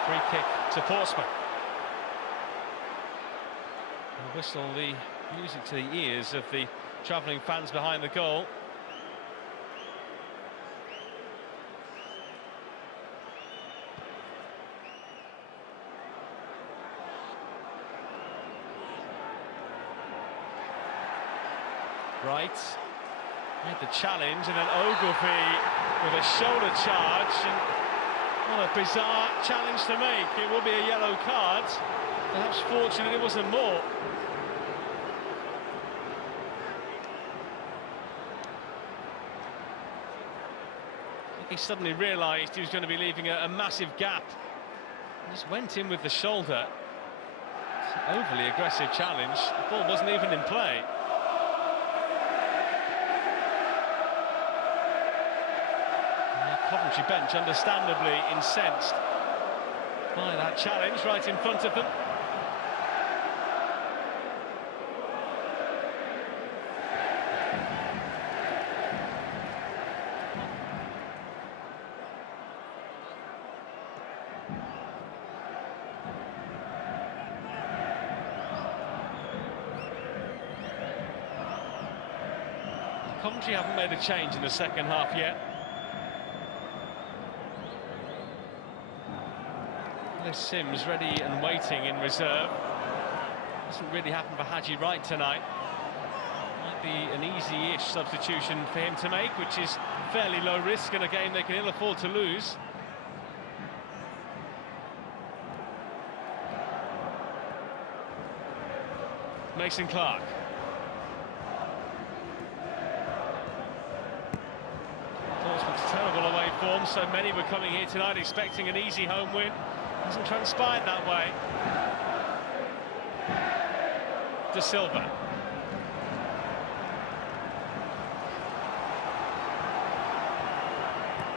Free kick to Portsmouth. And whistle the music to the ears of the travelling fans behind the goal. Wright made the challenge, and then Ogilvie with a shoulder charge, and what a bizarre challenge to make. It will be a yellow card. Perhaps fortunate it wasn't more. I think he suddenly realised he was going to be leaving a massive gap. He just went in with the shoulder. It's an overly aggressive challenge. The ball wasn't even in play. Coventry bench understandably incensed by that challenge right in front of them. Coventry haven't made a change in the second half yet. Sims ready and waiting in reserve. Doesn't really happen for Haji Wright tonight. Might be an easy-ish substitution for him to make, which is fairly low risk in a game they can ill afford to lose. Mason Clark. Portsmouth's terrible away form, so many were coming here tonight expecting an easy home win. Hasn't transpired that way. De Silva.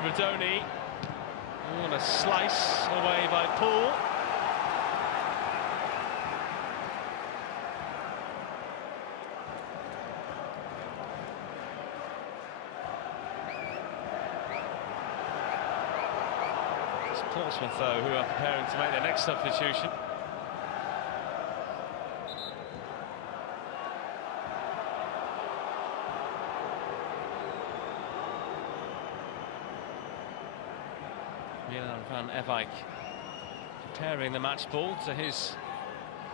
Rodoni. Oh, and a slice away by Poole. Portsmouth, though, who are preparing to make their next substitution. Milan van Ewijk preparing the match ball to his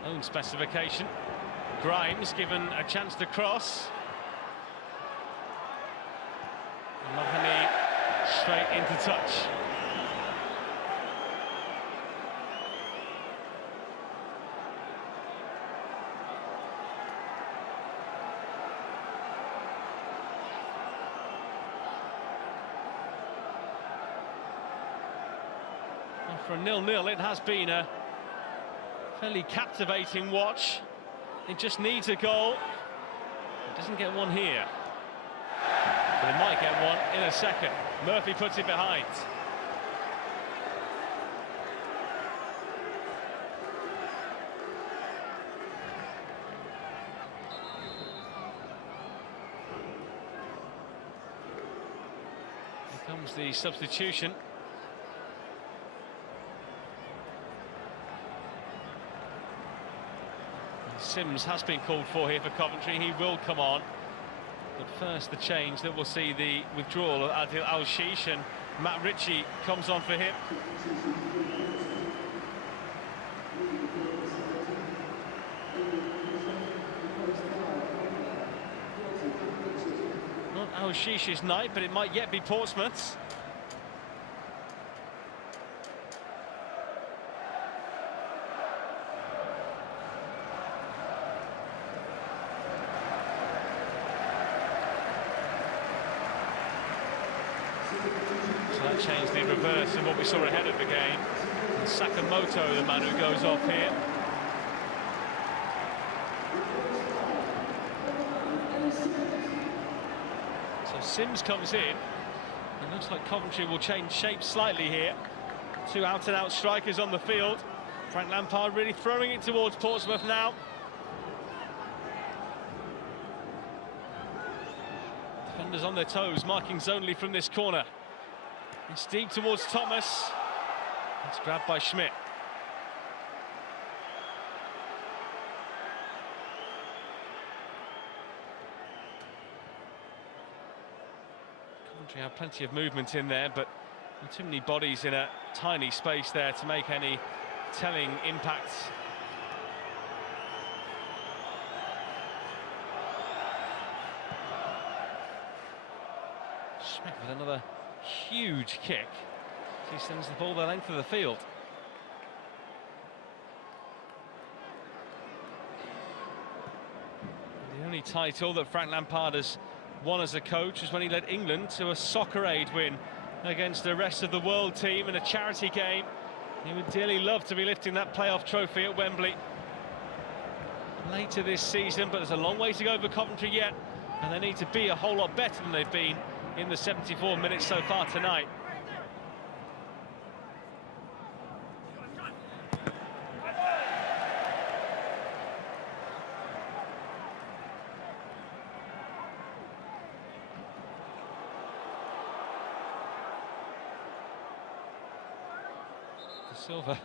own specification. Grimes given a chance to cross. Mahoney straight into touch. For a 0-0, it has been a fairly captivating watch. It just needs a goal. It doesn't get one here, but it might get one in a second. Murphy puts it behind. Here comes the substitution. Sims has been called for here for Coventry. He will come on. But first, the change that will see the withdrawal of Adil Al-Shish, and Matt Ritchie comes on for him. Not Al-Shish's night, but it might yet be Portsmouth's. So that changed the reverse of what we saw ahead of the game. And Sakamoto, the man who goes off here. So Sims comes in. It looks like Coventry will change shape slightly here. Two out-and-out strikers on the field. Frank Lampard really throwing it towards Portsmouth now. Defenders on their toes, marking zonally from this corner. It's deep towards Thomas. It's grabbed by Schmidt. Coventry have plenty of movement in there, but too many bodies in a tiny space there to make any telling impacts. Schmidt with another huge kick. He sends the ball the length of the field. The only title that Frank Lampard has won as a coach was when he led England to a Soccer Aid win against the rest of the world team in a charity game. He would dearly love to be lifting that playoff trophy at Wembley later this season, but there's a long way to go for Coventry yet, and they need to be a whole lot better than they've been in the 74 minutes so far tonight. Silva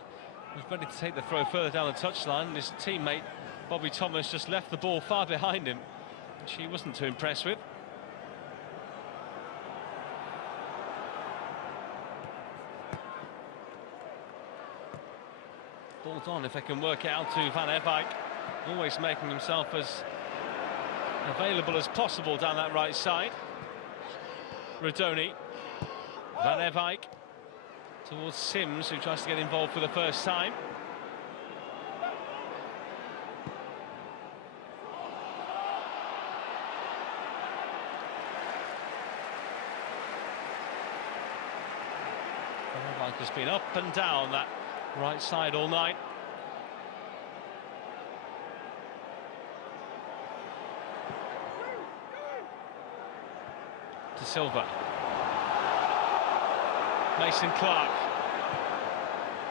was ready to take the throw further down the touchline, and his teammate Bobby Thomas just left the ball far behind him, which he wasn't too impressed with. Ball's on if they can work it out to Van Eyck, always making himself as available as possible down that right side. Rodoni, Van Eyck towards Sims, who tries to get involved for the first time. Van Eyck has been up and down that right side all night. De Silva. Mason Clark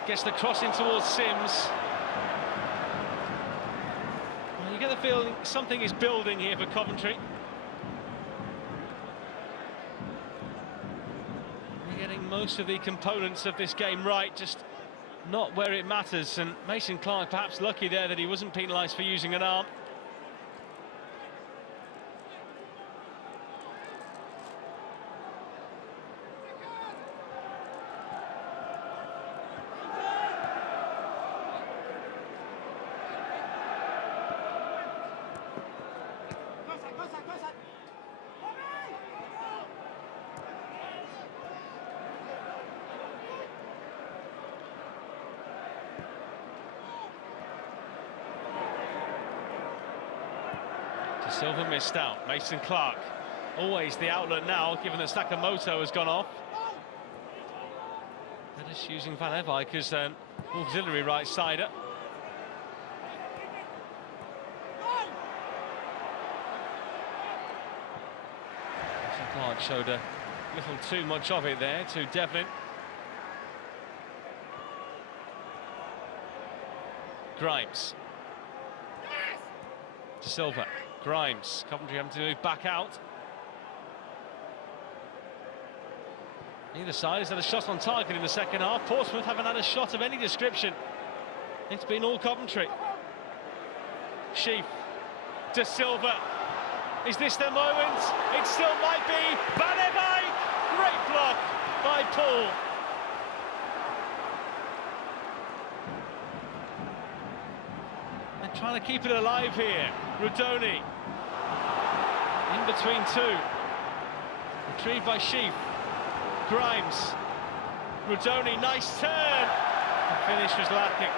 gets the cross in towards Sims. Well, you get the feeling something is building here for Coventry. They're getting most of the components of this game right, just not where it matters. And Mason Clark perhaps lucky there that he wasn't penalised for using an arm. Silva missed out. Mason Clark, always the outlet now, given that Sakamoto has gone off. They're just using Van Eyck as an auxiliary right-sider. Mason Clark showed a little too much of it there to Devlin. Grimes. De Silva. Grimes, Coventry having to move back out. Neither side has had a shot on target in the second half. Portsmouth haven't had a shot of any description. It's been all Coventry. Sheaf, De Silva. Is this their moment? It still might be. Van Eyck, great block by Paul. They're trying to keep it alive here. Rodoni in between two, retrieved by Sheaf. Grimes, Rodoni, nice turn. The finish was lacking.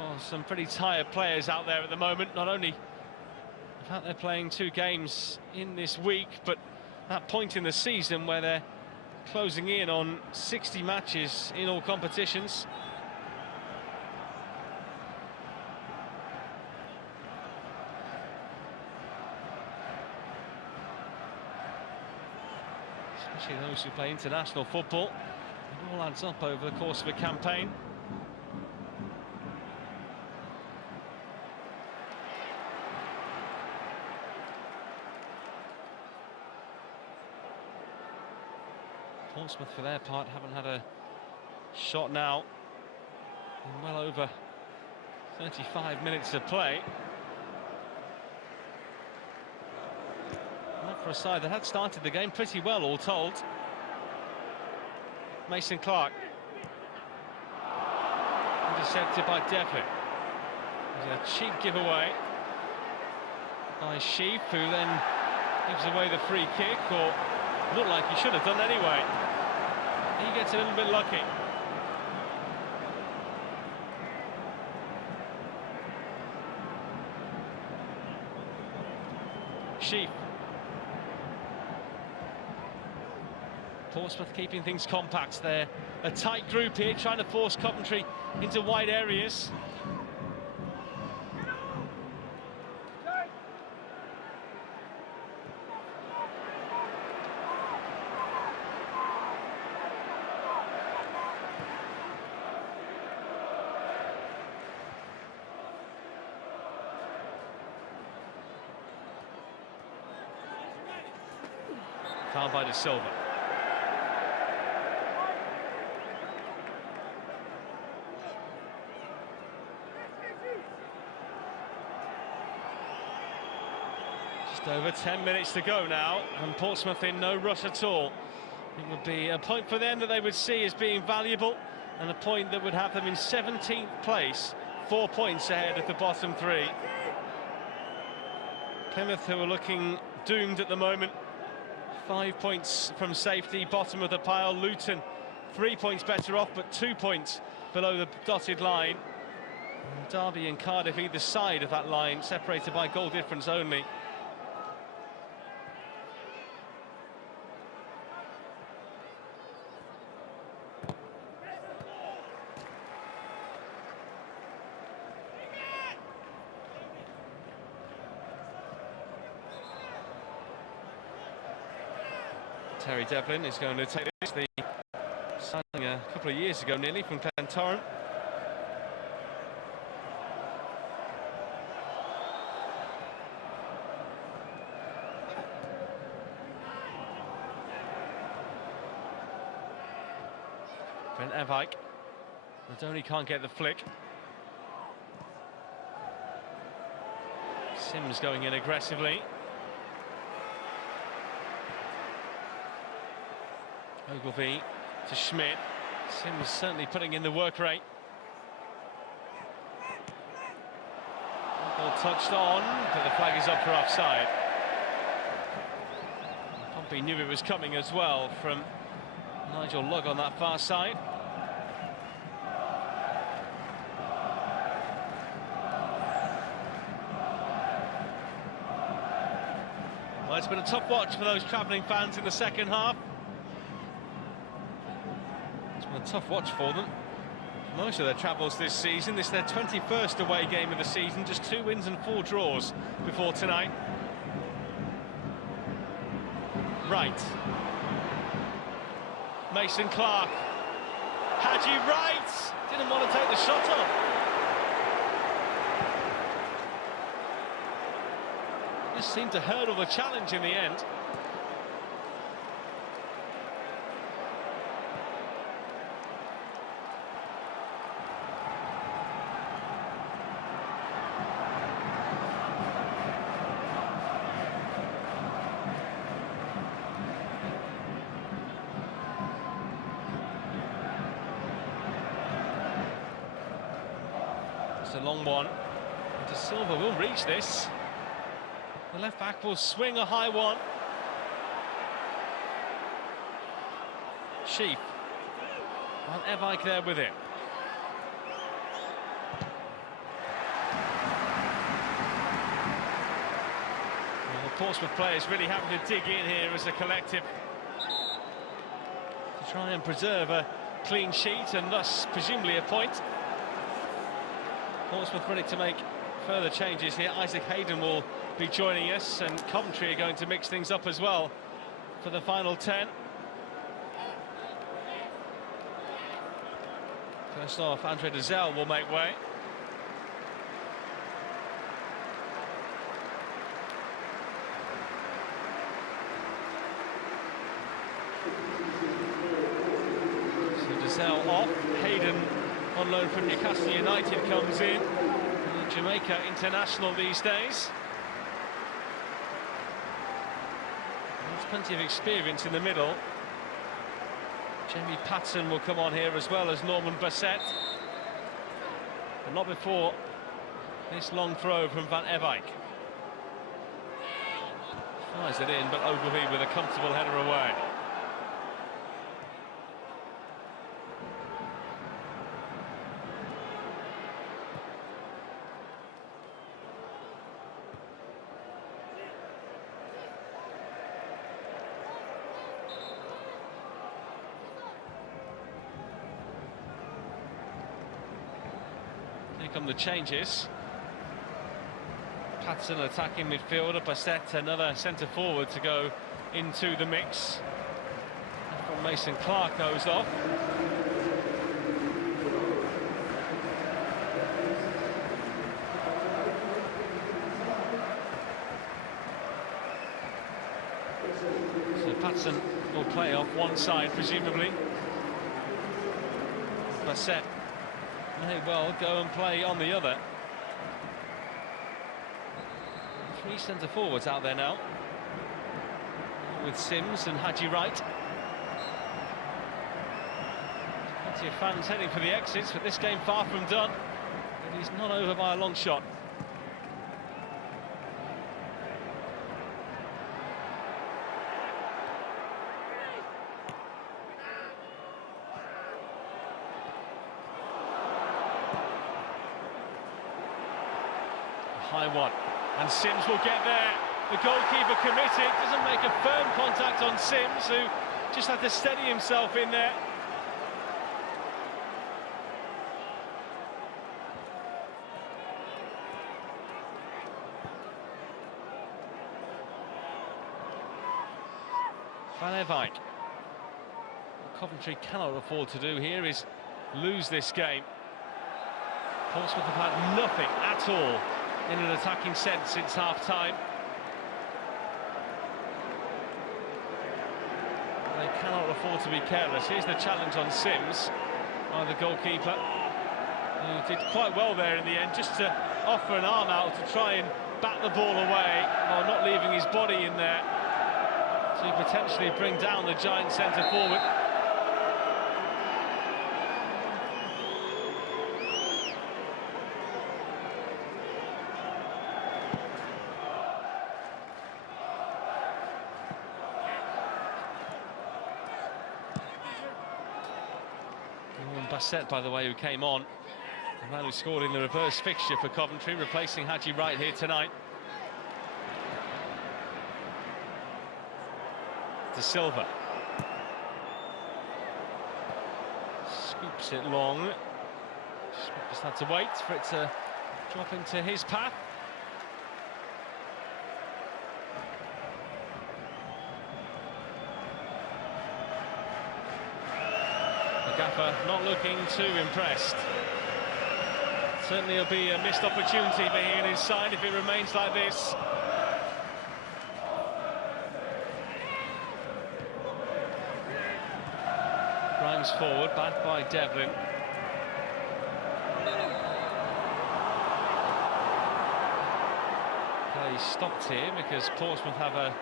Well, some pretty tired players out there at the moment. Not only the fact they're playing 2 games in this week, but that point in the season where they're closing in on 60 matches in all competitions. Especially those who play international football. It all adds up over the course of a campaign. Portsmouth, for their part, haven't had a shot now in well over 35 minutes of play. Not for a side that had started the game pretty well, all told. Mason Clark. Intercepted by Devlin. It was a cheap giveaway by Sheep, who then gives away the free kick, or looked like he should have done anyway. He gets a little bit lucky. Sheep. Portsmouth keeping things compact there. A tight group here, trying to force Coventry into wide areas. Foul by De Silva. Just over 10 minutes to go now, and Portsmouth in no rush at all. It would be a point for them that they would see as being valuable, and a point that would have them in 17th place, 4 points ahead of the bottom 3. Plymouth, who are looking doomed at the moment, 5 points from safety, bottom of the pile. Luton 3 points better off, but 2 points below the dotted line. And Derby and Cardiff either side of that line, separated by goal difference only. Terry Devlin is going to take this, the signing a couple of years ago nearly from Glentoran. Brent Evike. Madoni can't get the flick. Sims going in aggressively. Ogilvie to Schmidt. Sims certainly putting in the work rate. Ball touched on, but the flag is up for offside. Pompey knew it was coming as well from Nigel Lugg on that far side. Well, it's been a tough watch for those travelling fans in the second half. A tough watch for them. Most of their travels this season. This is their 21st away game of the season. Just 2 wins and 4 draws before tonight. Right. Mason Clark. Haji Wright didn't want to take the shot on. Just seemed to hurdle the challenge in the end. It's a long one. De Silva will reach this. The left back will swing a high one. Sheep. Van Evike there with it. Portsmouth players really having to dig in here as a collective to try and preserve a clean sheet and thus presumably a point. Portsmouth ready to make further changes here. Isaac Hayden will be joining us, and Coventry are going to mix things up as well for the final 10. First off, Andre Dazelle will make way. So Dazelle off, Hayden on loan from Newcastle United comes in. Jamaica international these days. There's plenty of experience in the middle. Jamie Patson will come on here as well as Norman Bassett. But not before this long throw from Van Ewijk. Fires it in, but Ogilvie with a comfortable header away. Here come the changes. Patson attacking midfielder, Bassett another centre forward to go into the mix. From Mason Clark goes off. So Patson will play off one side presumably. Bassett may well go and play on the other. Three centre forwards out there now, with Sims and Haji Wright. Plenty of fans heading for the exits, but this game far from done. And he's not over by a long shot. High one, and Sims will get there. The goalkeeper committed, doesn't make a firm contact on Sims, who just had to steady himself in there. Van Ewijk. What Coventry cannot afford to do here is lose this game. Portsmouth have had nothing at all in an attacking sense since half-time. They cannot afford to be careless. Here's the challenge on Sims by the goalkeeper, who did quite well there in the end, just to offer an arm out to try and bat the ball away while not leaving his body in there to potentially bring down the giant centre forward. Bassett, by the way, who came on, the man who scored in the reverse fixture for Coventry, replacing Haji Wright here tonight. De Silva scoops it long. Just had to wait for it to drop into his path. Gaffer not looking too impressed. Certainly it'll be a missed opportunity being in his side if it remains like this. Grimes forward, backed by Devlin. Play stopped here because Portsmouth have a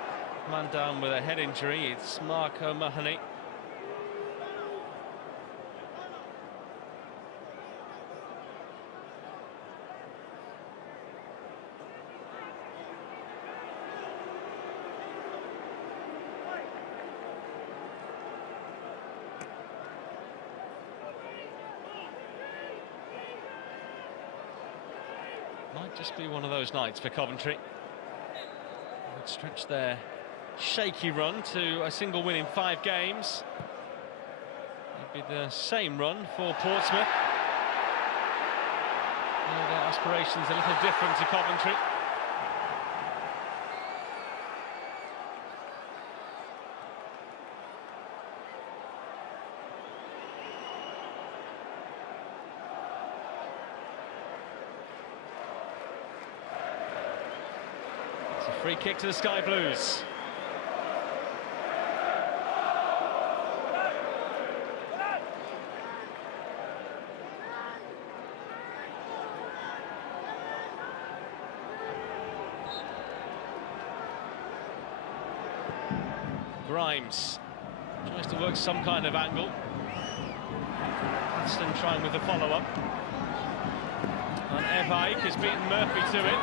man down with a head injury. It's Mark O'Mahony. Might just be one of those nights for Coventry. stretch their shaky run to a single win in 5 games. It'd be the same run for Portsmouth. Their aspirations a little different to Coventry. It's a free kick to the Sky Blues. Grimes tries to work some kind of angle. Aston trying with the follow-up. And Evaik has beaten Murphy to it.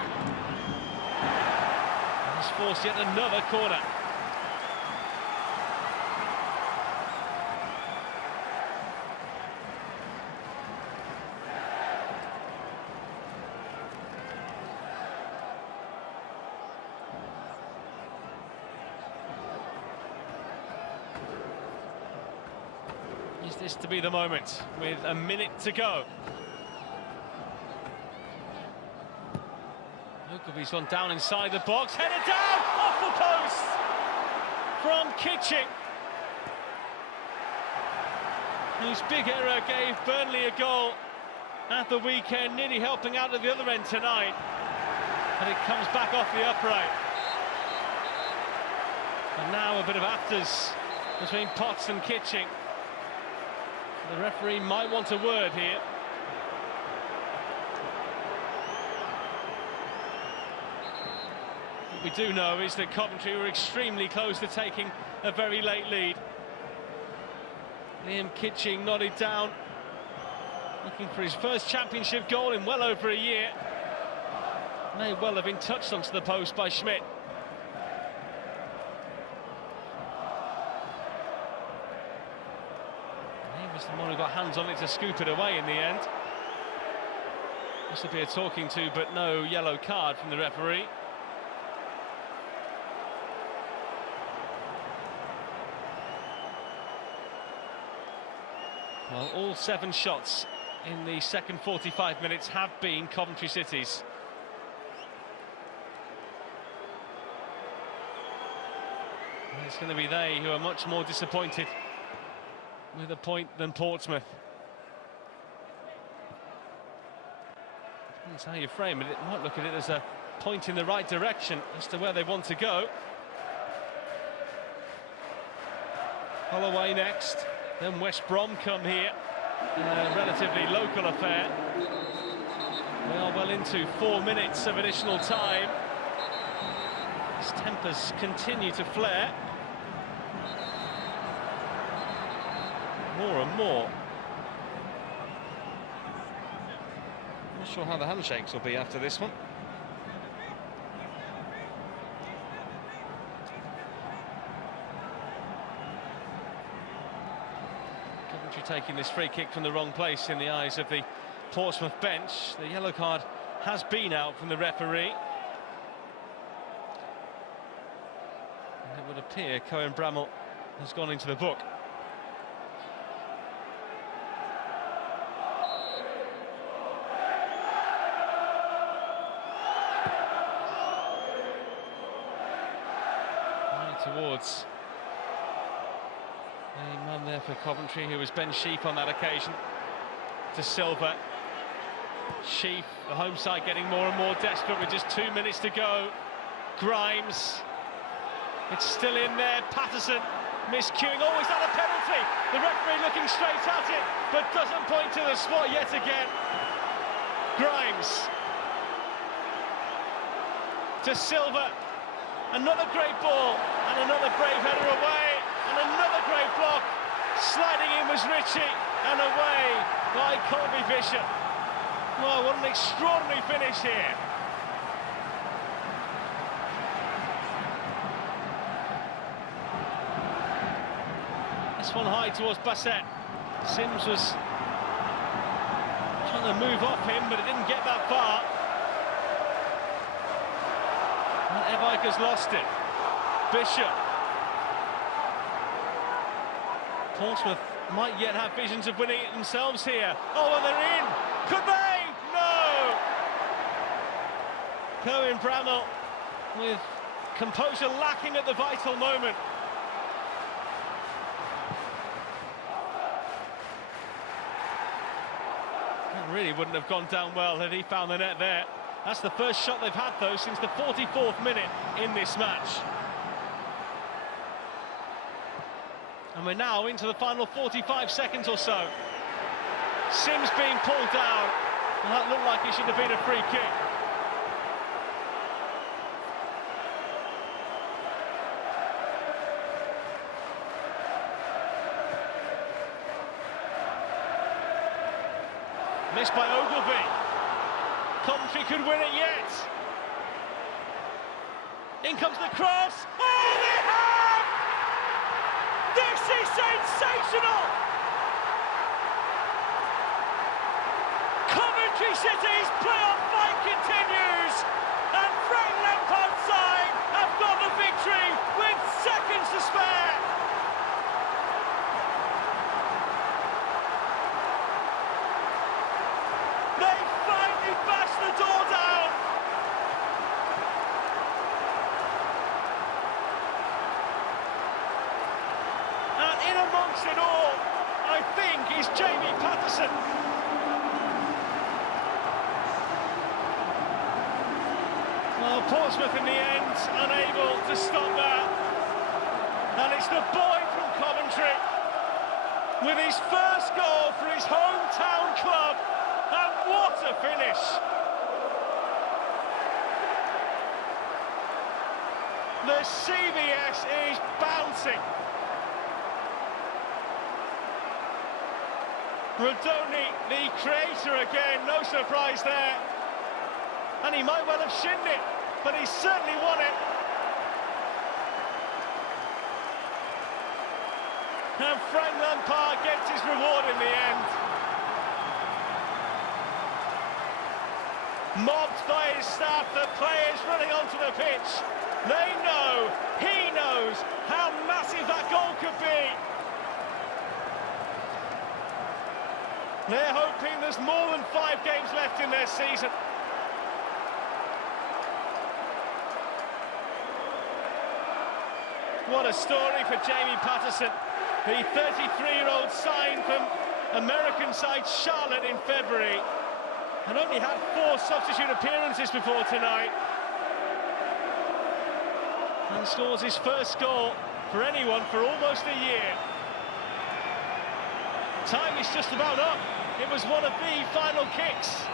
And he's forced yet another corner. Is this to be the moment with a minute to go? Lukovi's gone down inside the box, headed down off the post from Kitching, whose big error gave Burnley a goal at the weekend, nearly helping out at the other end tonight, and it comes back off the upright. And now a bit of afters between Potts and Kitching. The referee might want a word here. What we do know is that Coventry were extremely close to taking a very late lead. Liam Kitching nodded down, looking for his first championship goal in well over a year. May well have been touched onto the post by Schmidt. He was the one who got hands on it to scoop it away in the end. This will be a talking to, but no yellow card from the referee. Well, all 7 shots in the second 45 minutes have been Coventry City's. And it's going to be they who are much more disappointed with a point than Portsmouth. That's how you frame it. It might look at it as a point in the right direction as to where they want to go. Holloway next, then West Brom come here. A relatively local affair. We are well into 4 minutes of additional time. As tempers continue to flare. More and more. Not sure how the handshakes will be after this one. Coventry taking this free kick from the wrong place in the eyes of the Portsmouth bench. The yellow card has been out from the referee. And it would appear Cohen Bramall has gone into the book. Towards a man there for Coventry who was Ben Sheaf on that occasion. To Silva. Sheaf, the home side, getting more and more desperate with just 2 minutes to go. Grimes, it's still in there. Patterson miscuing. Oh, is that a penalty? The referee looking straight at it, but doesn't point to the spot yet again. Grimes to Silva. Another great ball, and another brave header away, and another great block. Sliding in was Ritchie, and away by Colby Bishop. Well, what an extraordinary finish here. This one high towards Bassett. Sims was trying to move off him, but it didn't get that far. And Evike has lost it. Bishop. Portsmouth might yet have visions of winning it themselves here. Oh, and they're in! Could they? No! Cohen Bramall with composure lacking at the vital moment. That really wouldn't have gone down well had he found the net there. That's the first shot they've had, though, since the 44th minute in this match. And we're now into the final 45 seconds or so. Sims being pulled down. And that looked like it should have been a free kick. Missed by Ogilvie. Coventry could win it yet. In comes the cross. Oh, they have! This is sensational! Coventry City's playoff fight continues, and Frank Lampard's side have got the victory with seconds to spare. They finally bashed the door down. And in amongst it all, I think, is Jamie Patterson. Well, Portsmouth in the end unable to stop that. And it's the boy from Coventry with his first goal for his hometown club. And what a finish! The CBS is bouncing. Rodoni, the creator again, no surprise there. And he might well have shinned it, but he certainly won it. And Frank Lampard gets his reward in the end. Mobbed by his staff, the players running onto the pitch. They know, he knows, how massive that goal could be. They're hoping there's more than 5 games left in their season. What a story for Jamie Patterson. The 33-year-old signed from American side Charlotte in February and only had 4 substitute appearances before tonight. And scores his first goal for anyone for almost a year. Time is just about up. It was one of the final kicks.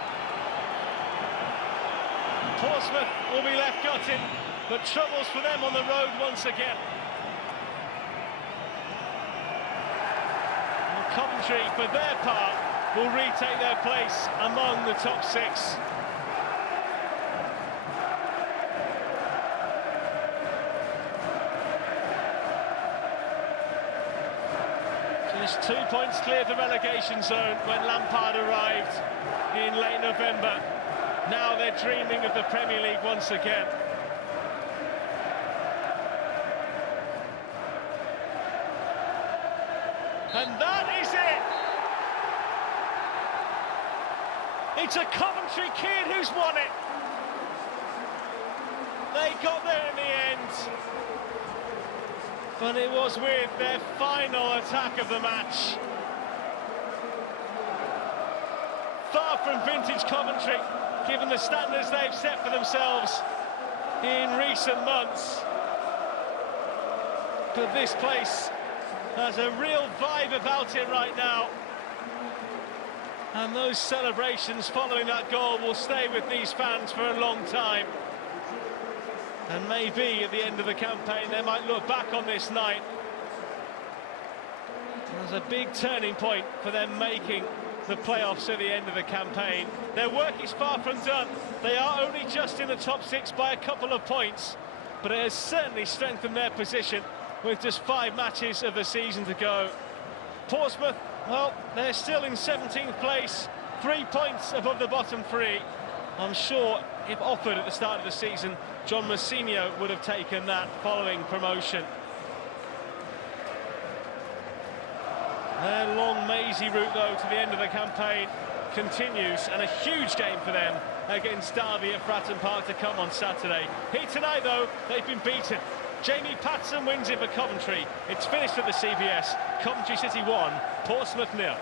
Portsmouth will be left gutted, but troubles for them on the road once again. And Coventry, for their part, will retake their place among the top 6. Just 2 points clear of the relegation zone when Lampard arrived in late November. Now they're dreaming of the Premier League once again. And that is it! It's a Coventry kid who's won it. They got there in the end. But it was with their final attack of the match. Far from vintage Coventry, given the standards they've set for themselves in recent months. But this place has a real vibe about it right now. And those celebrations following that goal will stay with these fans for a long time. And maybe at the end of the campaign they might look back on this night as a big turning point for them making the playoffs at the end of the campaign. Their work is far from done. They are only just in the top 6 by a couple of points, but it has certainly strengthened their position with just 5 matches of the season to go. Portsmouth, well, they're still in 17th place, 3 points above the bottom 3. I'm sure if offered at the start of the season, John Mousinho would have taken that following promotion. Their long, mazy route, though, to the end of the campaign continues, and a huge game for them against Derby at Fratton Park to come on Saturday. Here tonight, though, they've been beaten. Jamie Patson wins it for Coventry. It's finished at the CBS. Coventry City 1, Portsmouth 0.